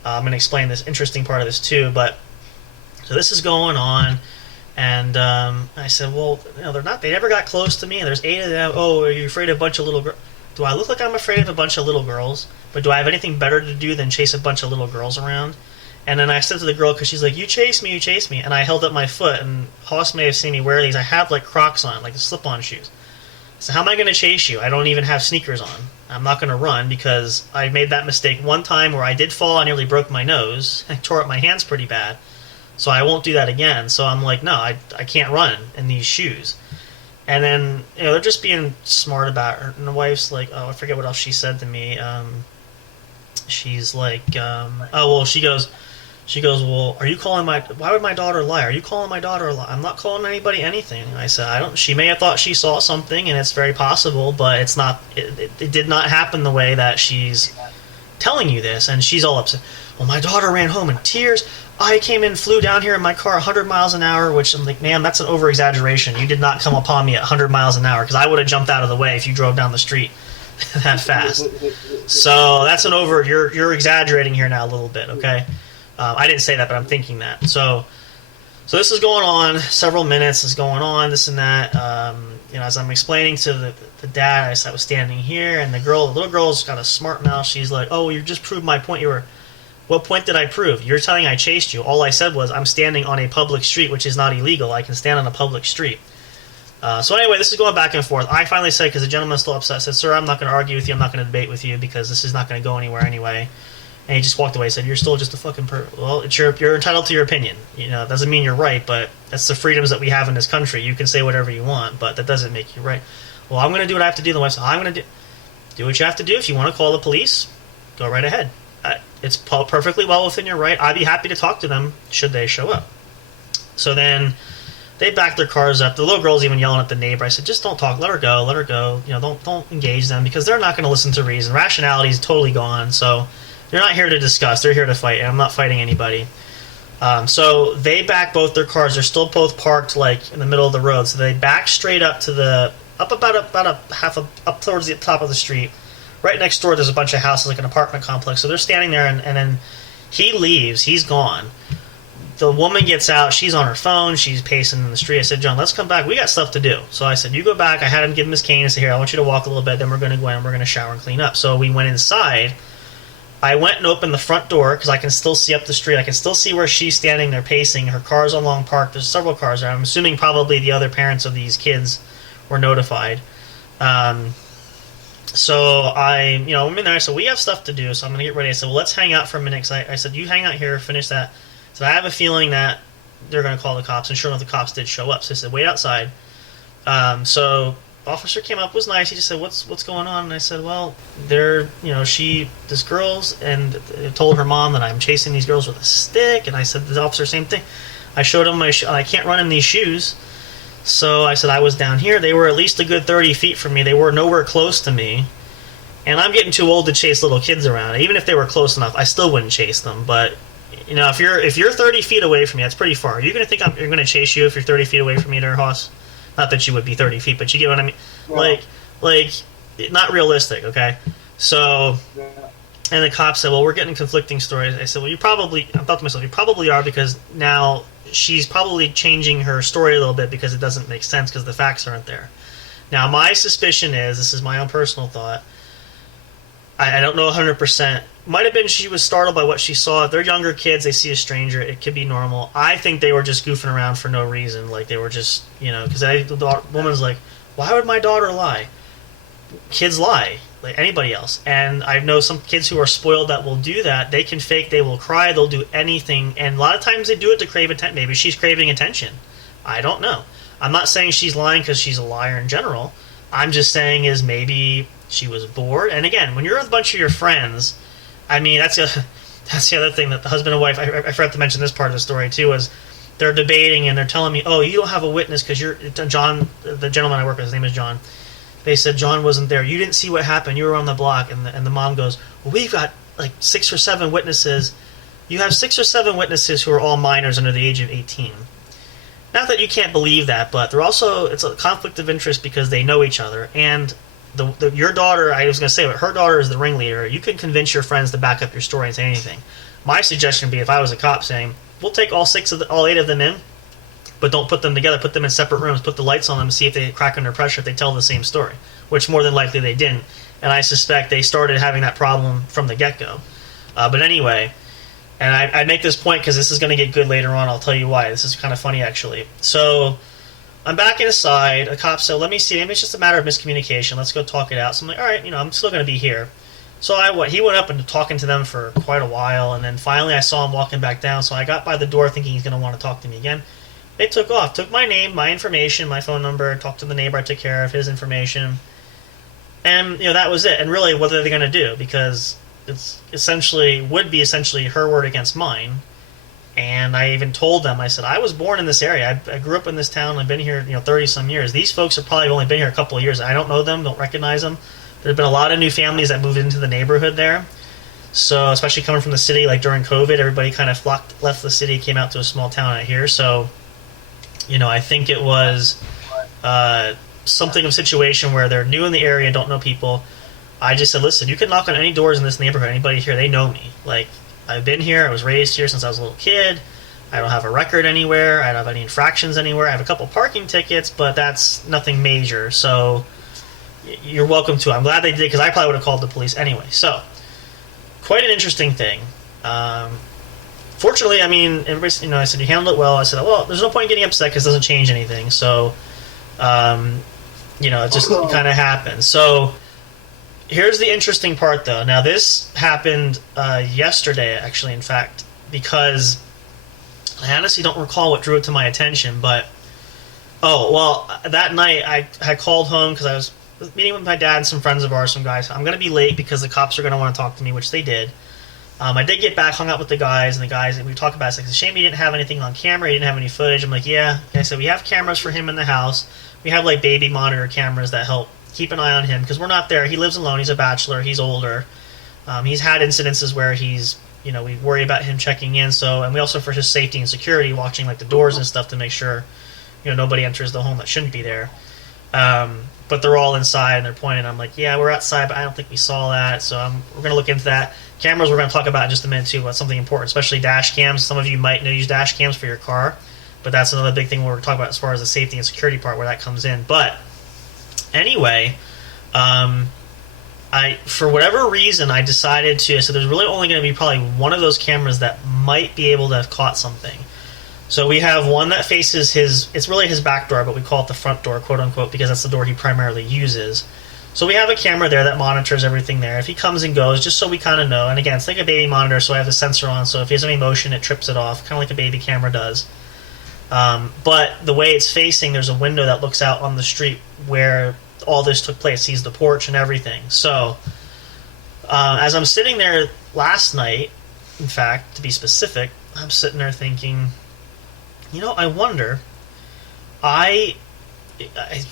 I'm going to explain this interesting part of this too, but. So this is going on, and I said, well, they never got close to me, and there's 8 of them. Oh, are you afraid of a bunch of little girls? Do I look like I'm afraid of a bunch of little girls? But do I have anything better to do than chase a bunch of little girls around? And then I said to the girl, because she's like, you chase me, and I held up my foot, and Hoss may have seen me wear these. I have like Crocs on, like the slip-on shoes. So how am I going to chase you? I don't even have sneakers on. I'm not going to run, because I made that mistake one time where I did fall, I nearly broke my nose. I tore up my hands pretty bad. So I won't do that again. So I'm like, no, I can't run in these shoes. And then, they're just being smart about her. And the wife's like, oh, I forget what else she said to me. She's like, she goes, well, are you calling why would my daughter lie? Are you calling my daughter a lie? I'm not calling anybody anything. And I said, she may have thought she saw something, and it's very possible, but it's not, it did not happen the way that she's telling you this. And she's all upset. Well, my daughter ran home in tears. I flew down here in my car 100 miles an hour, which I'm like, man, that's an over-exaggeration. You did not come upon me at 100 miles an hour, because I would have jumped out of the way if you drove down the street that fast. So that's you're exaggerating here now a little bit, okay? I didn't say that, but I'm thinking that. So this is going on, several minutes is going on, this and that. As I'm explaining to the dad, I was standing here, and the little girl's got a smart mouth. She's like, oh, you just proved my point. What point did I prove? You're telling I chased you. All I said was I'm standing on a public street, which is not illegal. I can stand on a public street. So anyway, this is going back and forth. I finally said, because the gentleman's still upset, I said, sir, I'm not going to argue with you. I'm not going to debate with you, because this is not going to go anywhere anyway. And he just walked away and said, you're still just a fucking well, you're entitled to your opinion. It doesn't mean you're right, but that's the freedoms that we have in this country. You can say whatever you want, but that doesn't make you right. Well, I'm going to do what I have to do. The wife said, I'm going to do what you have to do. If you want to call the police, go right ahead. it's perfectly well within your right. I'd be happy to talk to them should they show up. So then they backed their cars up. The little girl's even yelling at the neighbor. I said, just don't talk. Let her go. Let her go. You know, don't engage them because they're not going to listen to reason. Rationality is totally gone. So they're not here to discuss. They're here to fight, and I'm not fighting anybody. So they back both their cars. They're still both parked like in the middle of the road. So they back straight up to the up towards the top of the street. Right next door, there's a bunch of houses, like an apartment complex. So they're standing there, and then he leaves. He's gone. The woman gets out. She's on her phone. She's pacing in the street. I said, John, let's come back. We got stuff to do. So I said, you go back. I had him give him his cane. I said, here, I want you to walk a little bit. Then we're going to go in and we're going to shower and clean up. So we went inside. I went and opened the front door because I can still see up the street. I can still see where she's standing there pacing. Her car's on long park. There's several cars there. I'm assuming probably the other parents of these kids were notified. So I'm in there. I said, we have stuff to do, so I'm going to get ready. I said, well, let's hang out for a minute. Cause I said, you hang out here, finish that. So I have a feeling that they're going to call the cops, and sure enough, the cops did show up. So I said, wait outside. So officer came up, was nice. He just said, what's going on? And I said, well, this girl's, and told her mom that I'm chasing these girls with a stick. And I said, the officer, same thing. I showed him I can't run in these shoes. So I said I was down here. They were at least a good 30 feet from me. They were nowhere close to me. And I'm getting too old to chase little kids around. Even if they were close enough, I still wouldn't chase them. But if you're 30 feet away from me, that's pretty far. You're gonna think you're gonna chase you if you're 30 feet away from me there, Hoss? Not that you would be 30 feet, but you get what I mean. Yeah. Like not realistic, okay? So, and the cop said, well, we're getting conflicting stories. I said, well, I thought to myself, you probably are, because now she's probably changing her story a little bit because it doesn't make sense because the facts aren't there. Now, my suspicion is, this is my own personal thought, I don't know 100%. Might have been she was startled by what she saw. If they're younger kids, they see a stranger, it could be normal. I think they were just goofing around for no reason. Like, they were just, because the woman's like, why would my daughter lie? Kids lie, like anybody else. And I know some kids who are spoiled that will do that. They can fake, they will cry, they'll do anything. And a lot of times they do it to crave attention. Maybe she's craving attention. I don't know. I'm not saying she's lying because she's a liar in general. I'm just saying is maybe she was bored. And again, when you're with a bunch of your friends, I mean, that's the other thing, that the husband and wife, I forgot to mention this part of the story too, was they're debating and they're telling me, oh, you don't have a witness because John, the gentleman I work with, his name is John. They said John wasn't there. You didn't see what happened. You were on the block. And the mom goes, well, we've got like 6 or 7 witnesses. You have 6 or 7 witnesses who are all minors under the age of 18. Not that you can't believe that, but it's a conflict of interest because they know each other. And your daughter, I was going to say, but her daughter is the ringleader. You can convince your friends to back up your story and say anything. My suggestion would be, if I was a cop, saying, we'll take all 8 of them in, but don't put them together. Put them in separate rooms. Put the lights on them and see if they crack under pressure if they tell the same story, which more than likely they didn't. And I suspect they started having that problem from the get-go. But anyway, and I make this point because this is going to get good later on. I'll tell you why. This is kind of funny, actually. So I'm backing aside. The cop said, let me see. Maybe it's just a matter of miscommunication. Let's go talk it out. So I'm like, all right, I'm still going to be here. So he went up and talking to them for quite a while, and then finally I saw him walking back down. So I got by the door thinking he's going to want to talk to me again. They took off, took my name, my information, my phone number, talked to the neighbor I took care of, his information, and that was it. And really, what are they going to do? Because would be essentially her word against mine. And I even told them, I said, I was born in this area. I grew up in this town. I've been here 30 some years. These folks have probably only been here a couple of years. I don't know them, don't recognize them. There's been a lot of new families that moved into the neighborhood there. So, especially coming from the city, like during COVID, everybody kind of left the city, came out to a small town out here. So, I think it was something of a situation where they're new in the area and don't know people. I just said, listen, you can knock on any doors in this neighborhood. Anybody here, they know me. Like, I've been here. I was raised here since I was a little kid. I don't have a record anywhere. I don't have any infractions anywhere. I have a couple parking tickets, but that's nothing major. So you're welcome to. I'm glad they did, because I probably would have called the police anyway. So quite an interesting thing. Fortunately, I mean, everybody, I said, you handled it well. I said, well, there's no point in getting upset because it doesn't change anything. So, it just kind of happened. So here's the interesting part, though. Now, this happened yesterday, actually, in fact, because I honestly don't recall what drew it to my attention. But, that night I had called home because I was meeting with my dad and some friends of ours, some guys. I'm going to be late because the cops are going to want to talk to me, which they did. I did get back, hung out with the guys, and we talked about it. It's like, it's a shame he didn't have anything on camera. He didn't have any footage. I'm like, yeah. Like I said, we have cameras for him in the house. We have like baby monitor cameras that help keep an eye on him because we're not there. He lives alone. He's a bachelor. He's older. He's had incidences where he's, we worry about him checking in. So, and we also, for his safety and security, watching like the doors and stuff to make sure, nobody enters the home that shouldn't be there. But they're all inside and they're pointing. I'm like, yeah, we're outside, but I don't think we saw that. So we're going to look into that. Cameras we're going to talk about in just a minute too. About something important, especially dash cams. Some of you might use dash cams for your car, but that's another big thing we're going to talk about as far as the safety and security part where that comes in. But anyway, for whatever reason, I decided to. So there's really only going to be probably one of those cameras that might be able to have caught something. So we have one that faces it's really his back door, but we call it the front door, quote unquote, because that's the door he primarily uses. So we have a camera there that monitors everything there. If he comes and goes, just so we kind of know. And again, it's like a baby monitor, so I have the sensor on, so if he has any motion, it trips it off, kind of like a baby camera does. But the way it's facing, there's a window that looks out on the street where all this took place. Sees the porch and everything. So as I'm sitting there last night, in fact, to be specific, I'm sitting there thinking, I wonder, it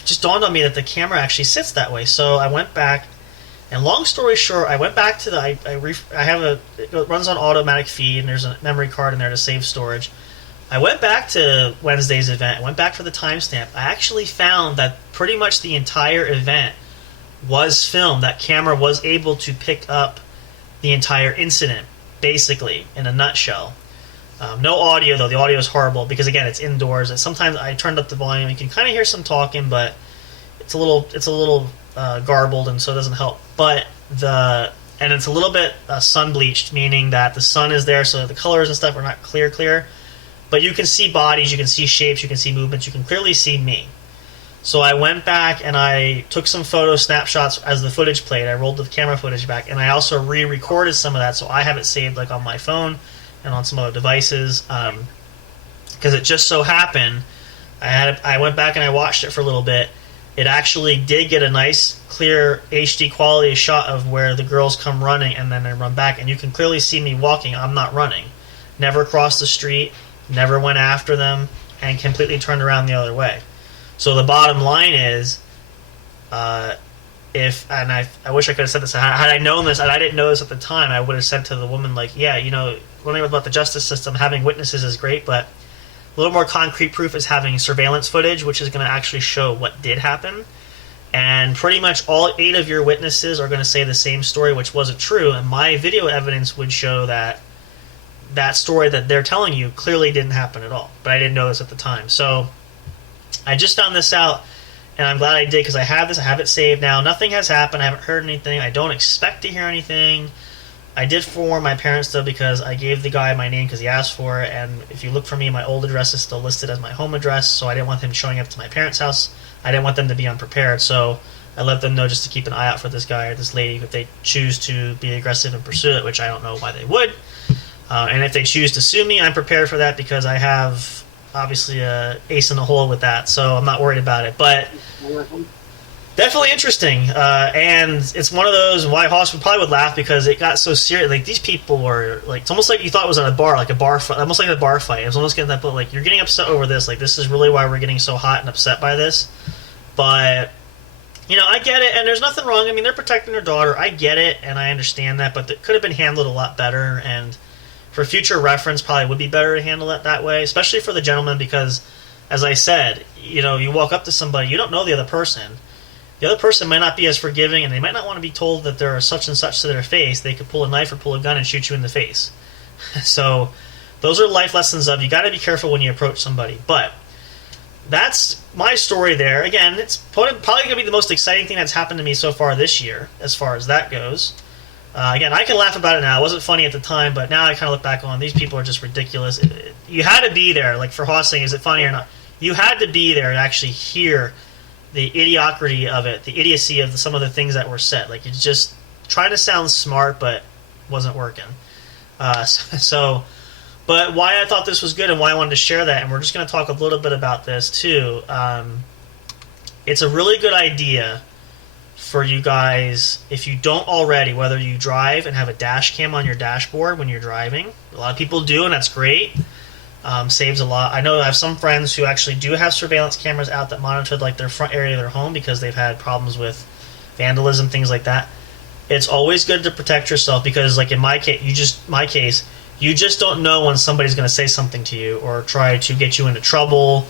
just dawned on me that the camera actually sits that way. So I went back, and long story short, I went back to it runs on automatic feed, and there's a memory card in there to save storage. I went back to Wednesday's event. I went back for the timestamp. I actually found that pretty much the entire event was filmed. That camera was able to pick up the entire incident, basically, in a nutshell. No audio, though. The audio is horrible because, again, it's indoors. And sometimes I turned up the volume. You can kind of hear some talking, but it's a little garbled, and so it doesn't help. But and it's a little bit sun bleached, meaning that the sun is there, so the colors and stuff are not clear. But you can see bodies, you can see shapes, you can see movements, you can clearly see me. So I went back and I took some photo snapshots as the footage played. I rolled the camera footage back, and I also re-recorded some of that, so I have it saved like on my phone and on some other devices, because it just so happened I went back and I watched it for a little bit. It actually did get a nice clear HD quality shot of where the girls come running and then they run back, and you can clearly see me walking. I'm not running, never crossed the street, never went after them, and completely turned around the other way. So the bottom line is, I wish I could have said this, had I known this, and I didn't know this at the time, I would have said to the woman, like, yeah, learning about the justice system, having witnesses is great, but a little more concrete proof is having surveillance footage, which is going to actually show what did happen. And pretty much all 8 of your witnesses are going to say the same story, which wasn't true, and my video evidence would show that story that they're telling you clearly didn't happen at all. But I didn't know this at the time. So I just found this out, and I'm glad I did, because I have this. I have it saved now. Nothing has happened. I haven't heard anything. I don't expect to hear anything. I did forewarn my parents, though, because I gave the guy my name because he asked for it, and if you look for me, my old address is still listed as my home address, so I didn't want him showing up to my parents' house. I didn't want them to be unprepared, so I let them know just to keep an eye out for this guy or this lady if they choose to be aggressive and pursue it, which I don't know why they would. And if they choose to sue me, I'm prepared for that because I have, obviously, a ace in the hole with that, so I'm not worried about it. But definitely interesting, and it's one of those. Why Hoss probably would laugh because it got so serious. Like, these people were like, it's almost like you thought it was in a bar, like a bar fight, almost like a bar fight. It was almost getting that, but like, you're getting upset over this. Like, this is really why we're getting so hot and upset by this. But I get it, and there's nothing wrong. I mean, they're protecting their daughter. I get it, and I understand that, but it could have been handled a lot better. And for future reference, probably would be better to handle it that way, especially for the gentleman, because, as I said, you walk up to somebody, you don't know the other person. The other person might not be as forgiving, and they might not want to be told that there are such and such to their face. They could pull a knife or pull a gun and shoot you in the face. So those are life lessons of you got to be careful when you approach somebody. But that's my story there. Again, it's probably going to be the most exciting thing that's happened to me so far this year, as far as that goes. Again, I can laugh about it now. It wasn't funny at the time, but now I kind of look back on these people are just ridiculous. You had to be there. Like, for Hoss saying, is it funny or not? You had to be there to actually hear the idiocracy of it, the idiocy of some of the things that were said. Like, it's just trying to sound smart, but wasn't working. But why I thought this was good and why I wanted to share that, and we're just going to talk a little bit about this too. It's a really good idea for you guys, if you don't already, whether you drive and have a dash cam on your dashboard when you're driving. A lot of people do, and that's great. Saves a lot. I know I have some friends who actually do have surveillance cameras out that monitor like their front area of their home because they've had problems with vandalism, things like that. It's always good to protect yourself because, like in my case, you just don't know when somebody's going to say something to you or try to get you into trouble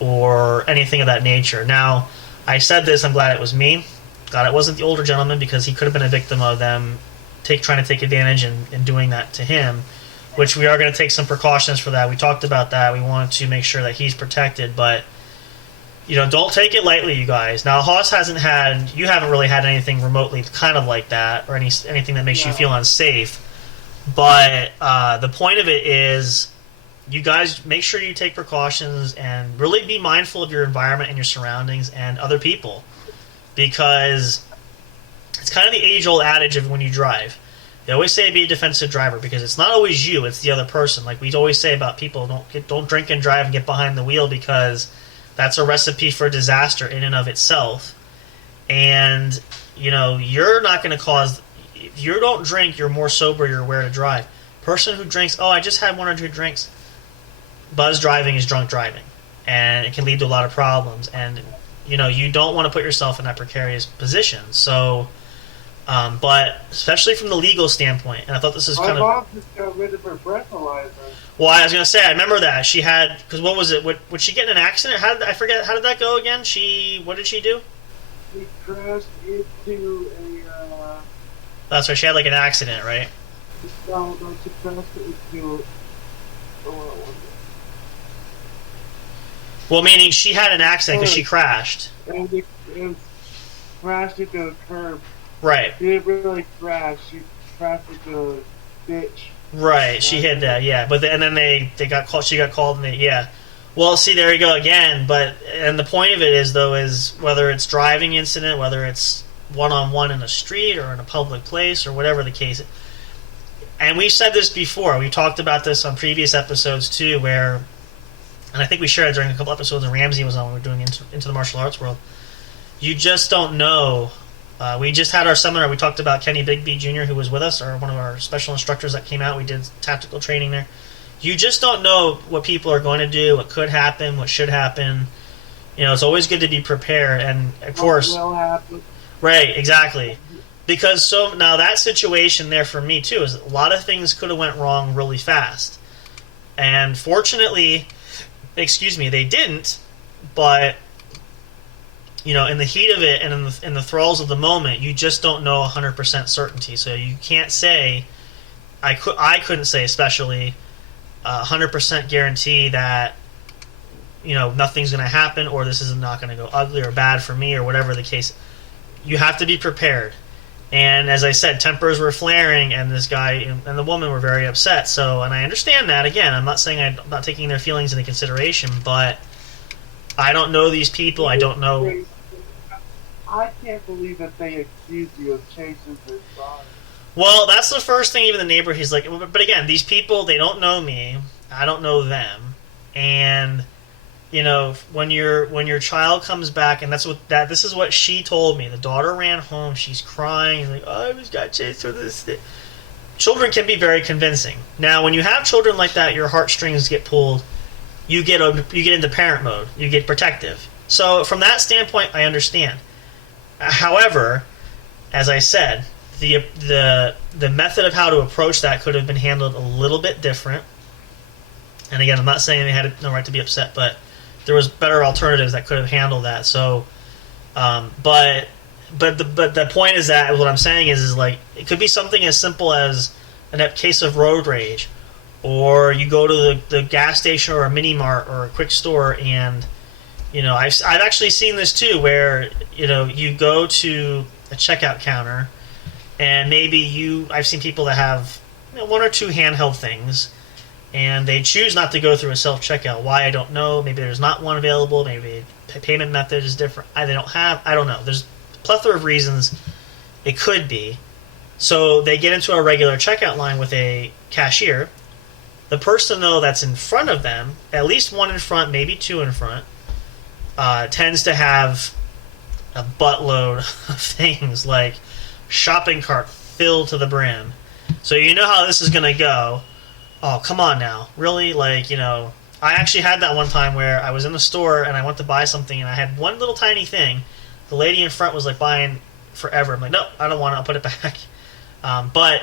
or anything of that nature. Now, I said this, I'm glad it was me. Glad it wasn't the older gentleman because he could have been a victim of them trying to take advantage and doing that to him, which we are going to take some precautions for that. We talked about that. We wanted to make sure that he's protected, but don't take it lightly, you guys. Now, Hoss you haven't really had anything remotely kind of like that or anything that makes you feel unsafe. But the point of it is, you guys make sure you take precautions and really be mindful of your environment and your surroundings and other people, because it's kind of the age-old adage of when you drive. They always say be a defensive driver because it's not always you; it's the other person. Like we always say about people, don't drink and drive and get behind the wheel because that's a recipe for disaster in and of itself. And you're not going to cause. If you don't drink, you're more sober. You're aware to drive. Person who drinks, I just had 1 or 2 drinks. Buzz driving is drunk driving, and it can lead to a lot of problems. And you don't want to put yourself in that precarious position. So, but especially from the legal standpoint, and I thought this is kind of. My mom just got rid of her breathalyzer. Well, I was going to say, I remember that she had, because what was it? Would she get in an accident? I forget. How did that go again? What did she do? She crashed into a. That's right. She had like an accident, right? She crashed into. Well, meaning she had an accident because she crashed. And it crashed into a curb. Right. She didn't really crash. She crashed into a ditch. Right. She hit that. Yeah. But then they got called. She got called, and yeah. Well, see, there you go again. And the point of it is whether it's driving incident, whether it's one-on-one in a street or in a public place or whatever the case. And we've said this before. We talked about this on previous episodes too, where. And I think we shared it during a couple episodes when Ramsey was on when we were doing into the martial arts world. You just don't know. We just had our seminar. We talked about Kenny Bigby Jr., who was with us, or one of our special instructors that came out. We did tactical training there. You just don't know what people are going to do, what could happen, what should happen. It's always good to be prepared. And, of course... What will happen. Right, exactly. Because now that situation there for me, too, is a lot of things could have went wrong really fast. And fortunately... they didn't, but in the heat of it and in the thralls of the moment, you just don't know 100% certainty. So you can't say, I couldn't say especially 100% guarantee that nothing's going to happen or this is not going to go ugly or bad for me or whatever the case. You have to be prepared. And as I said, tempers were flaring, and this guy and the woman were very upset. So, and I understand that. Again, I'm not saying I'm not taking their feelings into consideration, but I don't know these people. I don't know. I can't believe that they accused you of chasing their son. Well, that's the first thing. Even the neighbor, he's like, but again, these people, they don't know me. I don't know them, and. When your child comes back, and this is what she told me. The daughter ran home. She's crying. Like, I just got chased through this. Children can be very convincing. Now, when you have children like that, your heartstrings get pulled. You get into parent mode. You get protective. So, from that standpoint, I understand. However, as I said, the method of how to approach that could have been handled a little bit different. And again, I'm not saying they had no right to be upset, but there was better alternatives that could have handled that. So, but the point is that what I'm saying is like it could be something as simple as a case of road rage, or you go to the gas station or a mini mart or a quick store, and I've actually seen this too, where you go to a checkout counter, and maybe I've seen people that have 1 or 2 handheld things. And they choose not to go through a self-checkout. Why, I don't know. Maybe there's not one available. Maybe the payment method is different. I don't know. There's a plethora of reasons it could be. So they get into a regular checkout line with a cashier. The person, though, that's in front of them, at least one in front, maybe 2 in front, tends to have a buttload of things, like shopping cart filled to the brim. So you know how this is going to go. Oh, come on now. Really? Like, I actually had that one time where I was in the store and I went to buy something and I had one little tiny thing. The lady in front was like buying forever. I'm like, no, I don't want it. I'll put it back. But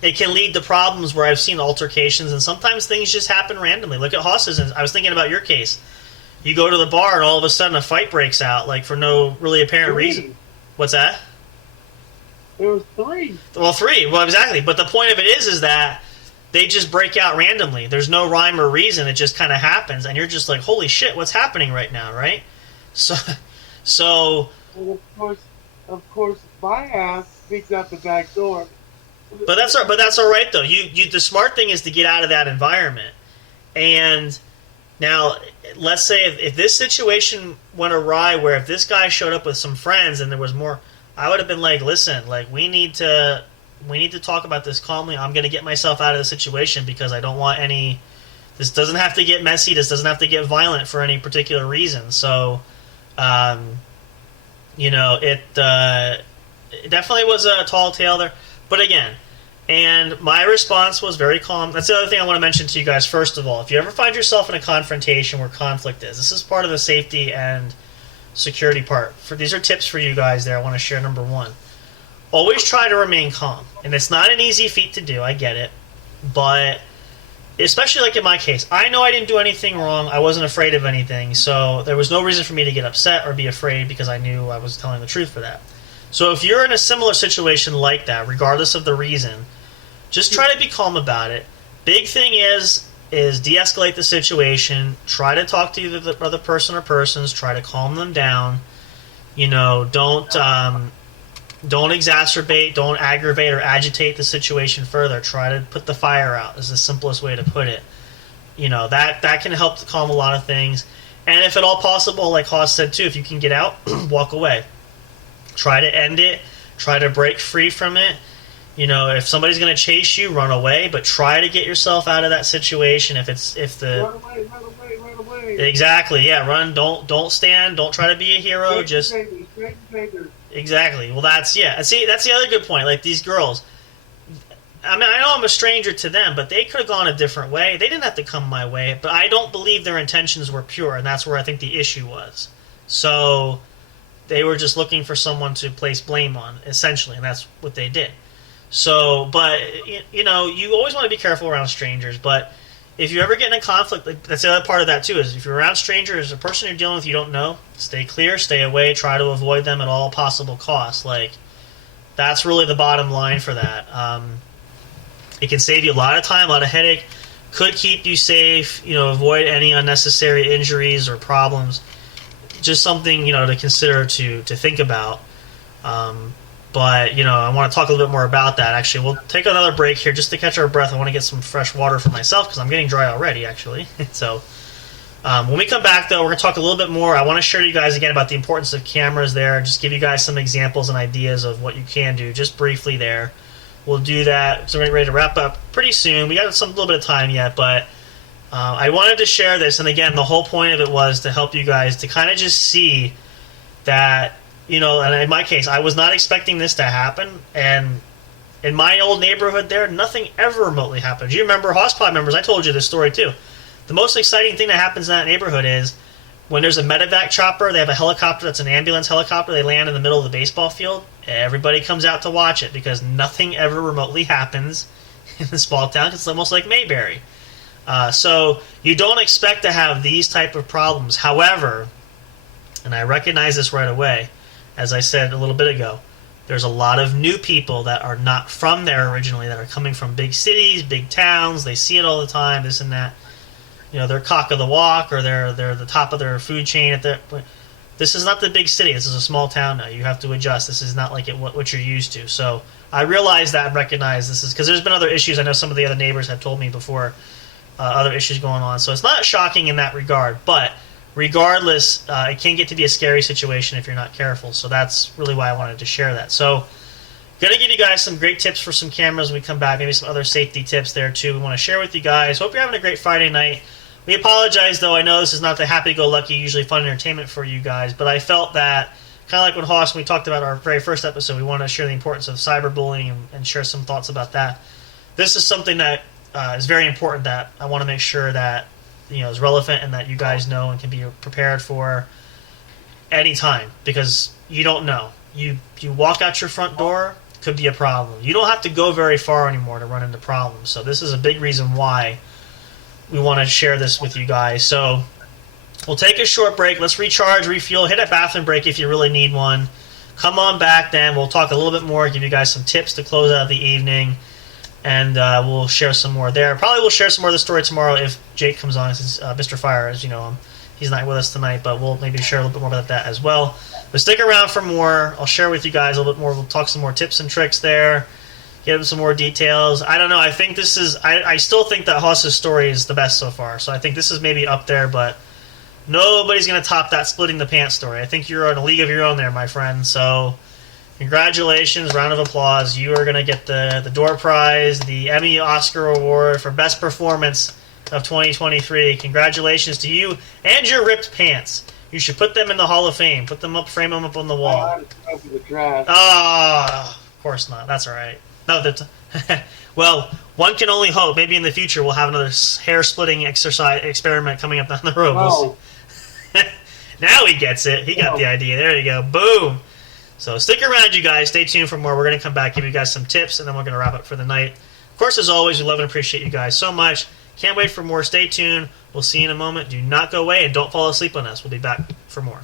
it can lead to problems where I've seen altercations, and sometimes things just happen randomly. Look at Haas's. I was thinking about your case. You go to the bar and all of a sudden a fight breaks out, like for no really apparent reason. What's that? There was 3. Well, 3. Well, exactly. But the point of it is that they just break out randomly. There's no rhyme or reason. It just kind of happens, and you're just like, holy shit, what's happening right now, right? So. And of course, my ass sneaks out the back door. But that's all right though. The smart thing is to get out of that environment. And now, let's say if this situation went awry, where if this guy showed up with some friends and there was more, I would have been like, listen, like we need to talk about this calmly. I'm going to get myself out of the situation because I don't want any. This doesn't have to get messy. This doesn't have to get violent for any particular reason. So, it definitely was a tall tale there. But again, and my response was very calm. That's the other thing I want to mention to you guys. First of all, if you ever find yourself in a confrontation where conflict is, this is part of the safety and security part. These are tips for you guys there I want to share. Number 1, always try to remain calm. And it's not an easy feat to do, I get it. But especially like in my case, I know I didn't do anything wrong. I wasn't afraid of anything. So there was no reason for me to get upset or be afraid because I knew I was telling the truth for that. So if you're in a similar situation like that, regardless of the reason, just try to be calm about it. Big thing is de-escalate the situation. Try to talk to either the other person or persons. Try to calm them down. Don't exacerbate, don't aggravate or agitate the situation further. Try to put the fire out is the simplest way to put it. That can help to calm a lot of things. And if at all possible, like Haas said too, if you can get out, walk away. Try to end it. Try to break free from it. If somebody's going to chase you, run away. But try to get yourself out of that situation. Run away. Exactly. Yeah. Run. Don't stand. Don't try to be a hero. Just exactly. Well, that's See, that's the other good point. Like these girls. I mean, I know I'm a stranger to them, but they could have gone a different way. They didn't have to come my way. But I don't believe their intentions were pure, and that's where I think the issue was. So. They were just looking for someone to place blame on, essentially, and that's what they did. So, but, you always want to be careful around strangers, but if you ever get in a conflict, that's the other part of that, too, is if you're around strangers, a person you're dealing with you don't know, stay clear, stay away, try to avoid them at all possible costs. Like, that's really the bottom line for that. It can save you a lot of time, a lot of headache, could keep you safe, avoid any unnecessary injuries or problems. Just something, to consider, to think about. But, I want to talk a little bit more about that. Actually, we'll take another break here just to catch our breath. I want to get some fresh water for myself because I'm getting dry already, actually. So, when we come back, though, we're going to talk a little bit more. I want to share you guys again about the importance of cameras there. Just give you guys some examples and ideas of what you can do, just briefly there. We'll do that. So we're ready to wrap up pretty soon. We got a little bit of time yet, but... I wanted to share this, and again, the whole point of it was to help you guys to kind of just see that, and in my case, I was not expecting this to happen, and in my old neighborhood there, nothing ever remotely happened. You remember, Hosspod members, I told you this story too. The most exciting thing that happens in that neighborhood is when there's a medevac chopper, they have a helicopter that's an ambulance helicopter, they land in the middle of the baseball field, everybody comes out to watch it because nothing ever remotely happens in the small town. It's almost like Mayberry. So you don't expect to have these type of problems. However, and I recognize this right away, as I said a little bit ago, there's a lot of new people that are not from there originally, that are coming from big cities, big towns. They see it all the time, this and that. They're cock of the walk, or they're the top of their food chain. This is not the big city. This is a small town now. You have to adjust. This is not like what you're used to. So I realize that and recognize this is because there's been other issues. I know some of the other neighbors have told me before. Other issues going on. So it's not shocking in that regard, but regardless, it can get to be a scary situation if you're not careful. So that's really why I wanted to share that. So going to give you guys some great tips for some cameras when we come back, maybe some other safety tips there too we want to share with you guys. Hope you're having a great Friday night. We apologize, though. I know this is not the happy-go-lucky, usually fun entertainment for you guys, but I felt that, kind of like when Hoss, when we talked about our very first episode, we want to share the importance of cyberbullying and share some thoughts about that. This is something that is very important that I want to make sure that is relevant and that you guys know and can be prepared for any time, because you don't know. You walk out your front door, could be a problem. You don't have to go very far anymore to run into problems. So this is a big reason why we want to share this with you guys. So we'll take a short break. Let's recharge, refuel, hit a bathroom break if you really need one. Come on back then. We'll talk a little bit more, give you guys some tips to close out the evening, and we'll share some more there. Probably we'll share some more of the story tomorrow if Jake comes on, since Mr. Fire, as you know him. He's not with us tonight, but we'll maybe share a little bit more about that as well. But stick around for more. I'll share with you guys a little bit more. We'll talk some more tips and tricks there. Give them some more details. I don't know. I think this is... I still think that Hoss's story is the best so far. So I think this is maybe up there, but nobody's going to top that splitting the pants story. I think you're in a league of your own there, my friend. So congratulations. Round of applause. You are going to get the door prize, the Emmy Oscar Award for Best Performance of 2023. Congratulations to you and your ripped pants. You should put them in the Hall of Fame. Put them up, frame them up on the wall. Oh, of course not. That's all right. No, well, one can only hope. Maybe in the future we'll have another hair-splitting experiment coming up down the road. We'll see. Now he gets it. He got the idea. There you go. Boom. So stick around, you guys. Stay tuned for more. We're going to come back, give you guys some tips, and then we're going to wrap up for the night. Of course, as always, we love and appreciate you guys so much. Can't wait for more. Stay tuned. We'll see you in a moment. Do not go away, and don't fall asleep on us. We'll be back for more.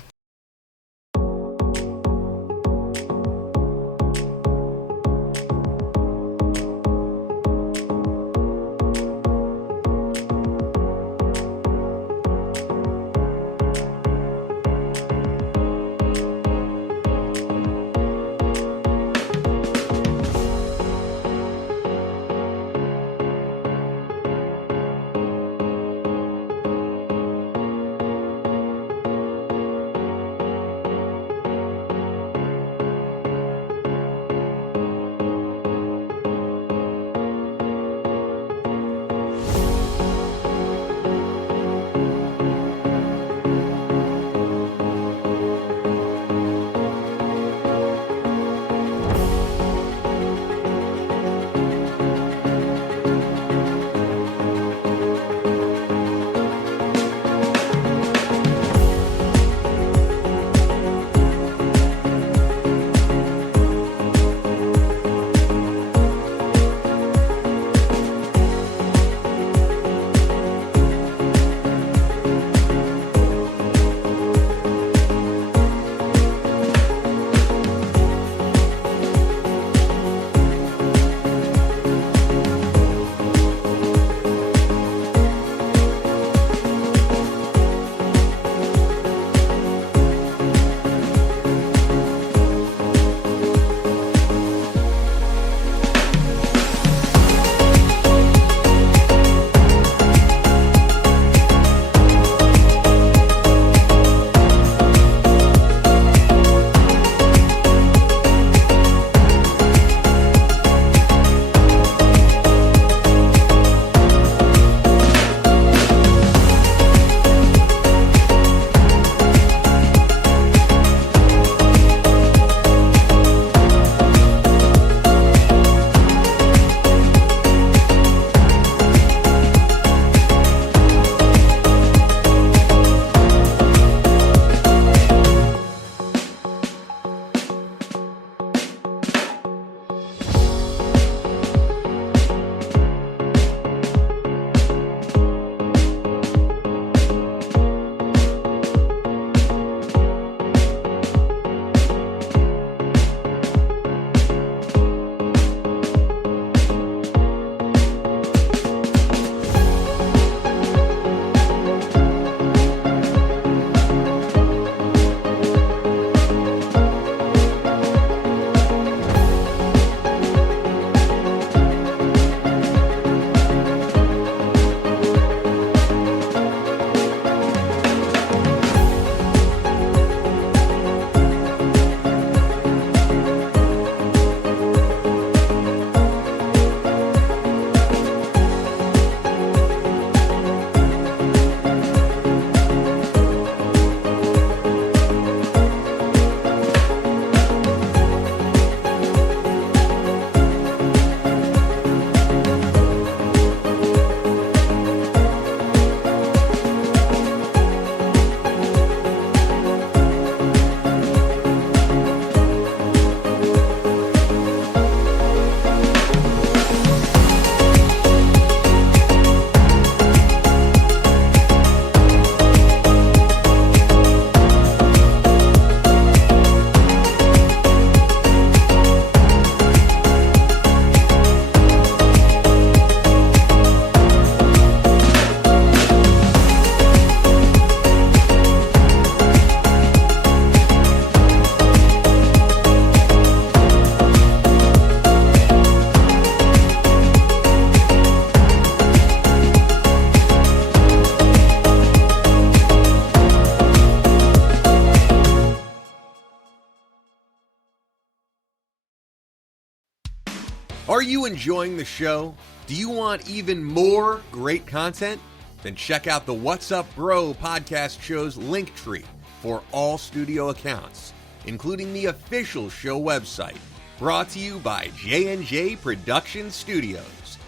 Are you enjoying the show? Do you want even more great content? Then check out the What's Up Bro podcast show's link tree for all studio accounts, including the official show website, brought to you by J&J Production Studios.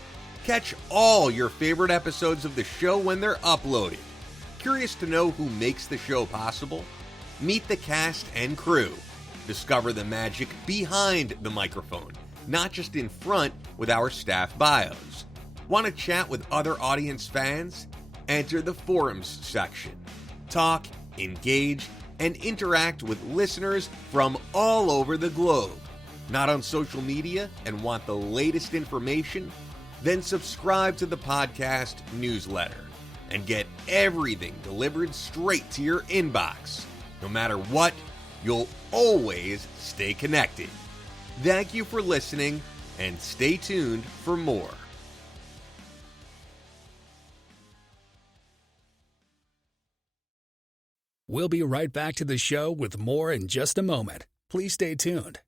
Catch all your favorite episodes of the show when they're uploaded. Curious to know who makes the show possible? Meet the cast and crew. Discover the magic behind the microphone, not just in front with our staff bios. Want to chat with other audience fans? Enter the forums section. Talk, engage, and interact with listeners from all over the globe. Not on social media and want the latest information? Then subscribe to the podcast newsletter and get everything delivered straight to your inbox. No matter what, you'll always stay connected. Thank you for listening, and stay tuned for more. We'll be right back to the show with more in just a moment. Please stay tuned.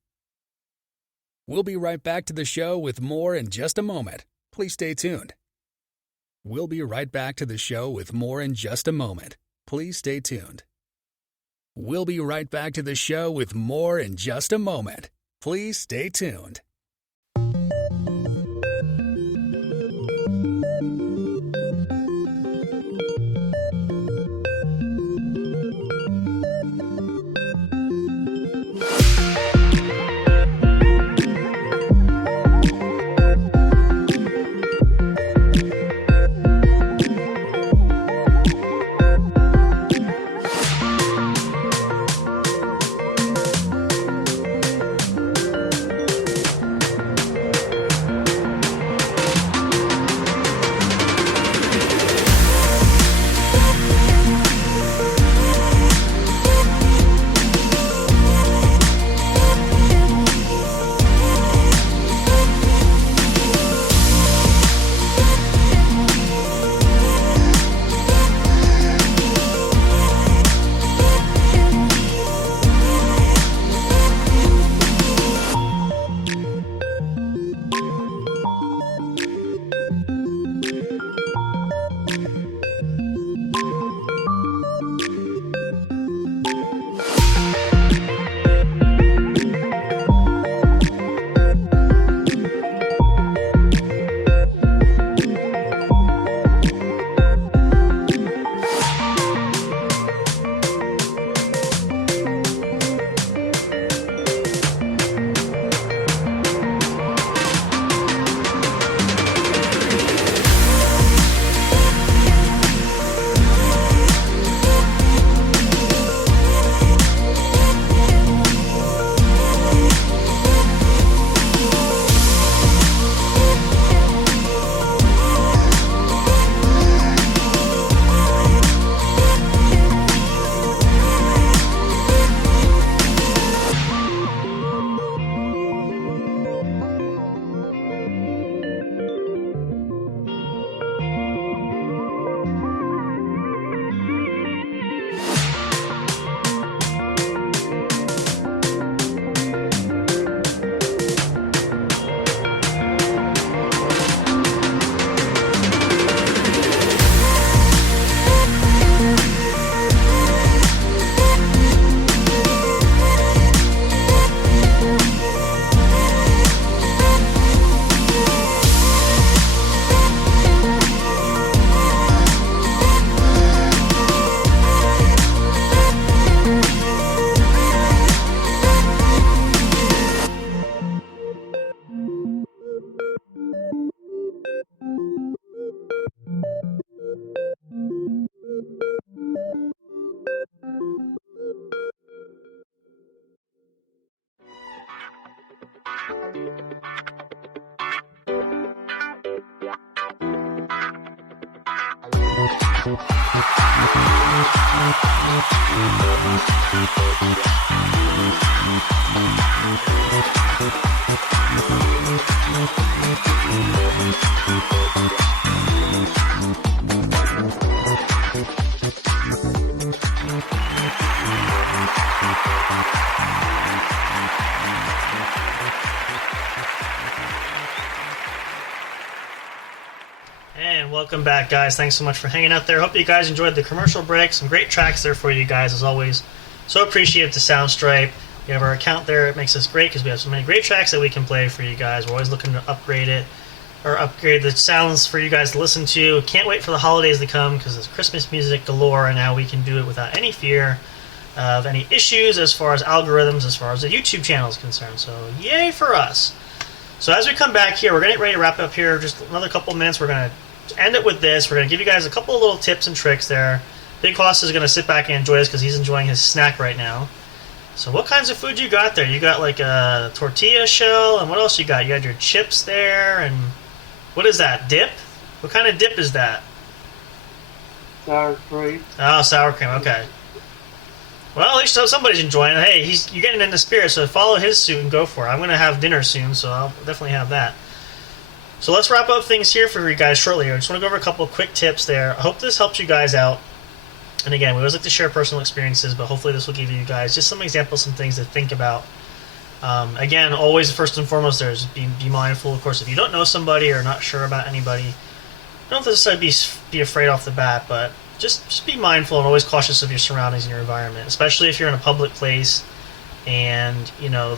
We'll be right back to the show with more in just a moment. Please stay tuned. We'll be right back to the show with more in just a moment. Please stay tuned. We'll be right back to the show with more in just a moment. Please stay tuned. And welcome back, guys. Thanks so much for hanging out there. Hope you guys enjoyed the commercial break. Some great tracks there for you guys, as always. So appreciative to Soundstripe. We have our account there. It makes us great because we have so many great tracks that we can play for you guys. We're always looking to upgrade it or upgrade the sounds for you guys to listen to. Can't wait for the holidays to come because it's Christmas music galore, and now we can do it without any fear of any issues as far as algorithms, as far as the YouTube channel is concerned. So yay for us. So as we come back here, we're going to get ready to wrap up here. Just another couple minutes. We're going to end it with this. We're going to give you guys a couple of little tips and tricks there. Big Hoss is going to sit back and enjoy this because he's enjoying his snack right now. So what kinds of food you got there? You got like a tortilla shell, and what else you got? You had your chips there, and what is that, dip? What kind of dip is that? Sour cream. Oh, sour cream, okay. Well, at least somebody's enjoying it. Hey, you're getting in the spirit, so follow his suit and go for it. I'm going to have dinner soon, so I'll definitely have that. So let's wrap up things here for you guys shortly. I just want to go over a couple of quick tips there. I hope this helps you guys out. And again, we always like to share personal experiences, but hopefully this will give you guys just some examples, some things to think about. Again, always first and foremost, there's be mindful. Of course, if you don't know somebody or not sure about anybody, don't necessarily be afraid off the bat, but just be mindful and always cautious of your surroundings and your environment, especially if you're in a public place and, you know,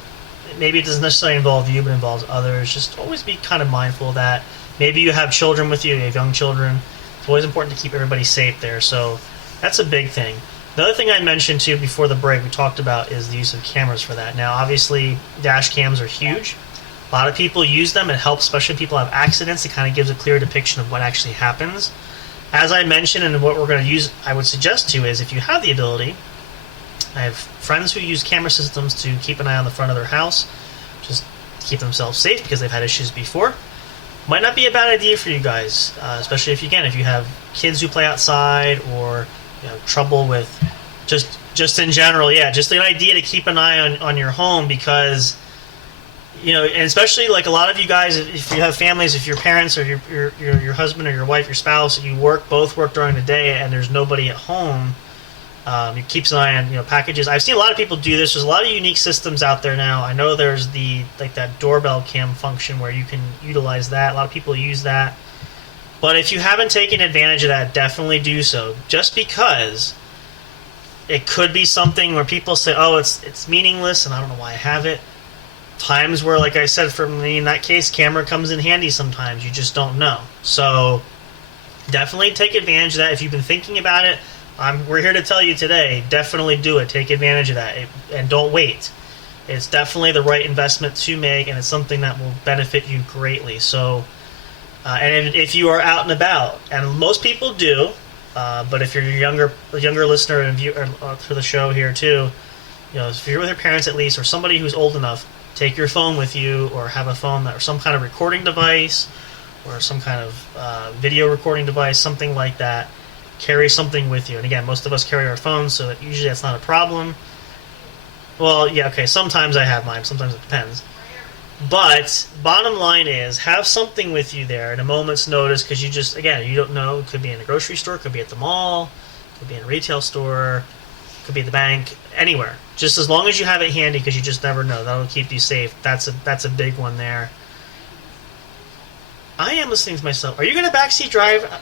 maybe it doesn't necessarily involve you, but involves others. Just always be kind of mindful of that. Maybe you have children with you, you have young children. It's always important to keep everybody safe there. So that's a big thing. The other thing I mentioned too before the break we talked about is the use of cameras for that. Now, obviously, dash cams are huge. A lot of people use them. It helps, especially if people have accidents. It kind of gives a clear depiction of what actually happens. As I mentioned, and what we're going to use, I would suggest to is if you have the ability, I have friends who use camera systems to keep an eye on the front of their house, just to keep themselves safe because they've had issues before. Might not be a bad idea for you guys, especially if you have kids who play outside or trouble with just in general. Yeah, just an idea to keep an eye on your home because, and especially like a lot of you guys, if you have families, if your parents or your husband or your wife, your spouse, you both work during the day and there's nobody at home, it keeps an eye on packages. I've seen a lot of people do this. There's a lot of unique systems out there now. I know there's that doorbell cam function where you can utilize that. A lot of people use that. But if you haven't taken advantage of that, definitely do so. Just because it could be something where people say, oh, it's meaningless and I don't know why I have it. Times where, like I said, for me in that case, camera comes in handy sometimes. You just don't know. So definitely take advantage of that. If you've been thinking about it, we're here to tell you today, definitely do it. Take advantage of that and don't wait. It's definitely the right investment to make, and it's something that will benefit you greatly. So, and if you are out and about, and most people do, but if you're a younger listener and viewer for the show here too, if you're with your parents at least, or somebody who's old enough, take your phone with you, or have a phone or some kind of recording device, or some kind of video recording device, something like that. Carry something with you. And again, most of us carry our phones, so usually that's not a problem. Well, yeah, okay, sometimes I have mine, sometimes it depends. But bottom line is, have something with you there at a moment's notice, because you don't know. It could be in a grocery store, it could be at the mall, it could be in a retail store, it could be at the bank, anywhere. Just as long as you have it handy, because you just never know. That'll keep you safe. That's a big one there. I am listening to myself. Are you going to backseat drive? Never.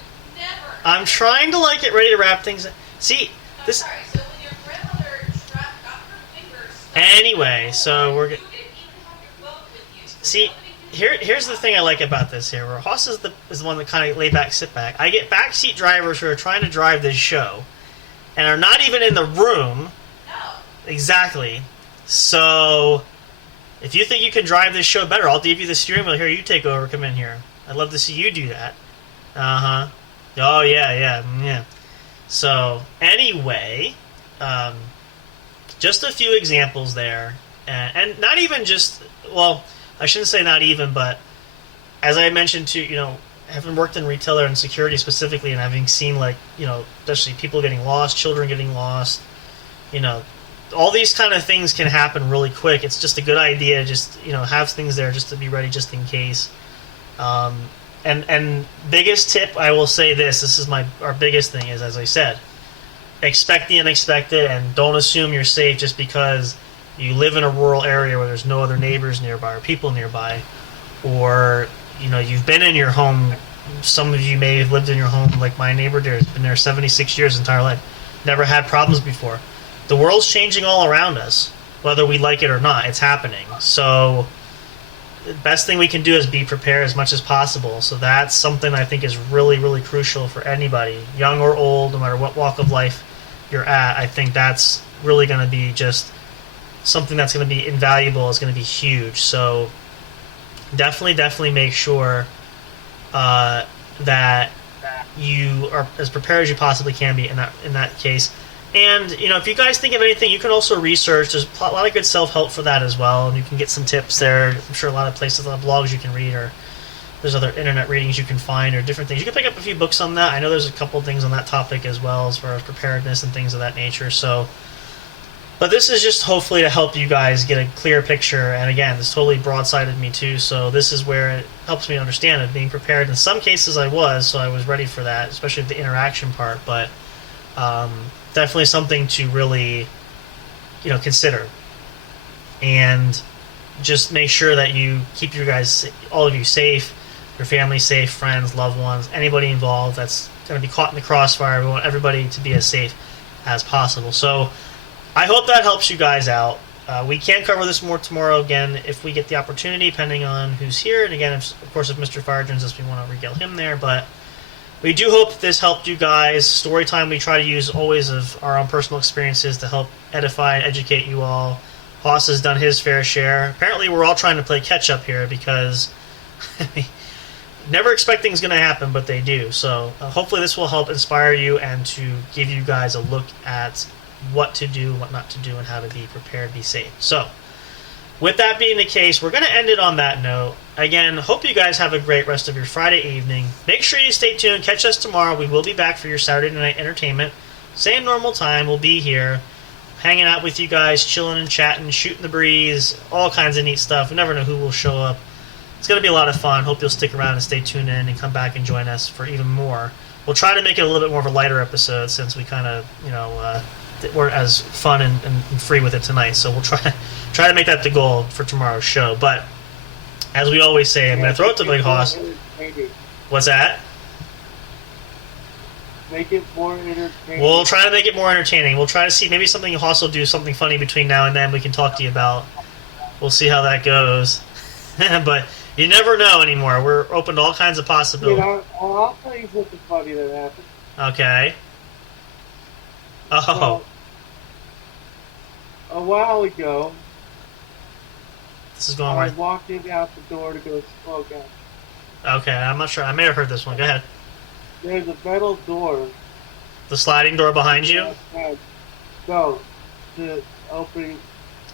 I'm trying to get ready to wrap things up. See, this. Sorry, so when your grandmother got her fingers. Anyway, so we're. You didn't even have your phone with you. So See, here's the thing I like about this here. Where Hoss is the one that kind of lay back, sit back. I get backseat drivers who are trying to drive this show, and are not even in the room. No. Exactly. So, if you think you can drive this show better, I'll give you the steering wheel here. You take over. Come in here. I'd love to see you do that. Uh-huh. Oh, yeah. So, anyway, just a few examples there. And not even just, well, I shouldn't say not even, but as I mentioned too, having worked in retail and security specifically, and having seen especially people getting lost, children getting lost, all these kind of things can happen really quick. It's just a good idea, just, have things there just to be ready just in case. And biggest tip, I will say this is our biggest thing is, as I said, expect the unexpected and don't assume you're safe just because you live in a rural area where there's no other neighbors nearby or people nearby, or, you've been in your home some of you may have lived in your home like my neighbor did. Has been there 76 years, his entire life. Never had problems before. The world's changing all around us, whether we like it or not. It's happening. So the best thing we can do is be prepared as much as possible. So that's something I think is really, really crucial for anybody, young or old, no matter what walk of life you're at. I think that's really going to be just something that's going to be invaluable. It's going to be huge. So definitely make sure that you are as prepared as you possibly can be in that case. And if you guys think of anything, you can also research. There's a lot of good self-help for that as well, and you can get some tips there. I'm sure a lot of places, a lot of blogs you can read, or there's other internet readings you can find, or different things. You can pick up a few books on that. I know there's a couple things on that topic as well, as far as preparedness and things of that nature. But this is just hopefully to help you guys get a clear picture. And again, this totally broadsided me too, so this is where it helps me understand it, being prepared. In some cases I was, so I was ready for that, especially the interaction part. But definitely something to really, consider. And just make sure that you keep all of you safe, your family safe, friends, loved ones, anybody involved that's going to be caught in the crossfire. We want everybody to be as safe as possible. So I hope that helps you guys out. We can cover this more tomorrow again if we get the opportunity, depending on who's here. And again, of course, if Mr. Fire joins us, we want to regale him there. But we do hope that this helped you guys. Story time we try to use always of our own personal experiences to help edify and educate you all. Hoss has done his fair share. Apparently, we're all trying to play catch-up here because never expect things going to happen, but they do. So hopefully this will help inspire you and to give you guys a look at what to do, what not to do, and how to be prepared, be safe. So with that being the case, we're going to end it on that note. Again, hope you guys have a great rest of your Friday evening. Make sure you stay tuned. Catch us tomorrow. We will be back for your Saturday night entertainment. Same normal time. We'll be here hanging out with you guys, chilling and chatting, shooting the breeze, all kinds of neat stuff. We never know who will show up. It's going to be a lot of fun. Hope you'll stick around and stay tuned in and come back and join us for even more. We'll try to make it a little bit more of a lighter episode since we kind of, weren't as fun and free with it tonight. So we'll try to make that the goal for tomorrow's show. But as we always say, I'm going to throw it to Big Hoss. What's that? Make it more entertaining. We'll try to make it more entertaining. We'll try to see maybe something Hoss will do something funny between now and then we can talk to you about. We'll see how that goes. But you never know anymore. We're open to all kinds of possibilities. I'll tell you something funny that happened. Okay. Oh. So, a while ago, This is going I was right. walking out the door to go smoke out. Okay, I'm not sure. I may have heard this one. Go ahead. There's a metal door. The sliding door behind you? No, the opening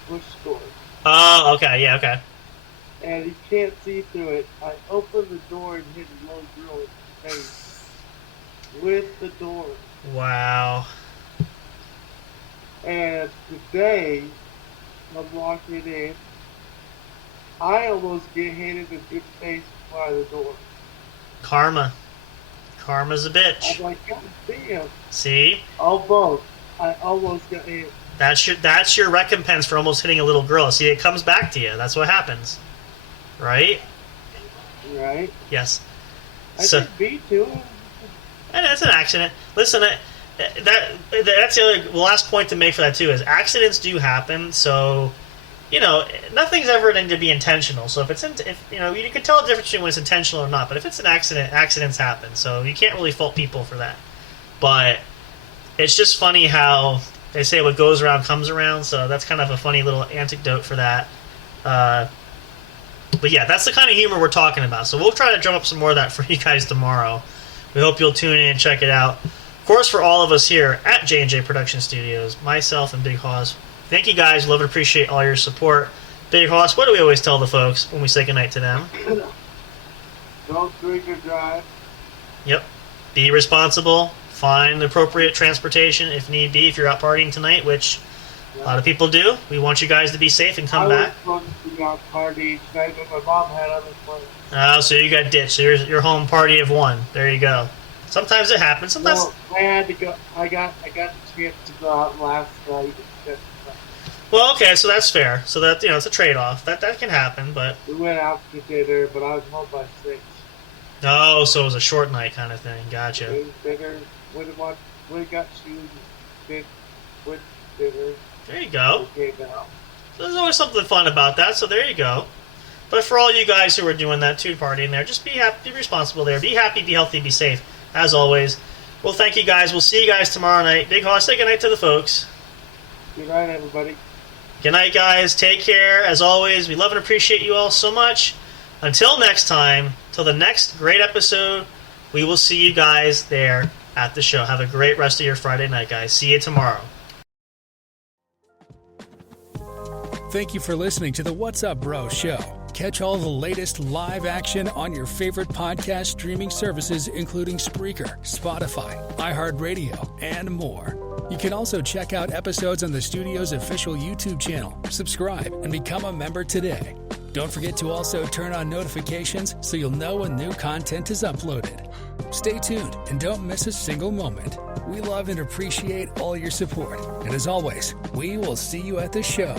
push door. Oh, okay. Yeah, okay. And you can't see through it. I opened the door and hit a little girl in the face with the door. Wow. And today, I'm walking in. I almost get hit in the face by the door. Karma. Karma's a bitch. I'm like, God damn. See? Almost. I almost got hit. That's your recompense for almost hitting a little girl. See, it comes back to you. That's what happens. Right? Right? Yes. I So, didn't mean to. and it's an accident. Listen, that's the last point to make for that too is accidents do happen. So, nothing's ever going to be intentional. So you can tell the difference between when it's intentional or not. But if it's an accident, accidents happen. So you can't really fault people for that. But it's just funny how they say what goes around comes around. So that's kind of a funny little anecdote for that. But yeah, that's the kind of humor we're talking about. So we'll try to drum up some more of that for you guys tomorrow. We hope you'll tune in and check it out. Of course, for all of us here at J&J Production Studios, myself and Big Hoss, thank you guys. Love and appreciate all your support. Big Hoss, what do we always tell the folks when we say goodnight to them? Don't drink or drive. Yep. Be responsible. Find the appropriate transportation if need be if you're out partying tonight, which a lot of people do. We want you guys to be safe and come back. I was supposed to be out partying tonight, but my mom had other plans. So you got ditched. So you're home party of one. There you go. Sometimes it happens. Sometimes. Well, I had to go. I got the chance to go out last night. Well, okay, so that's fair. So that it's a trade-off. That can happen, but We went out to dinner, but I was home by 6. Oh, so it was a short night kind of thing. Gotcha. It was dinner. Would have got shoes. Did with dinner. There you go. Came out. So there's always something fun about that. So there you go. But for all you guys who are doing that too, partying there, just be happy, be responsible there. Be happy, be healthy, be safe. As always. Well, thank you guys. We'll see you guys tomorrow night. Big Hoss, say goodnight to the folks. Good night, everybody. Good night, guys. Take care. As always, we love and appreciate you all so much. Until next time, till the next great episode, we will see you guys there at the show. Have a great rest of your Friday night, guys. See you tomorrow. Thank you for listening to the What's Up Bro show. Catch all the latest live action on your favorite podcast streaming services, including Spreaker, Spotify, iHeartRadio, and more. You can also check out episodes on the studio's official YouTube channel. Subscribe and become a member today. Don't forget to also turn on notifications so you'll know when new content is uploaded. Stay tuned and don't miss a single moment. We love and appreciate all your support. And as always, we will see you at the show.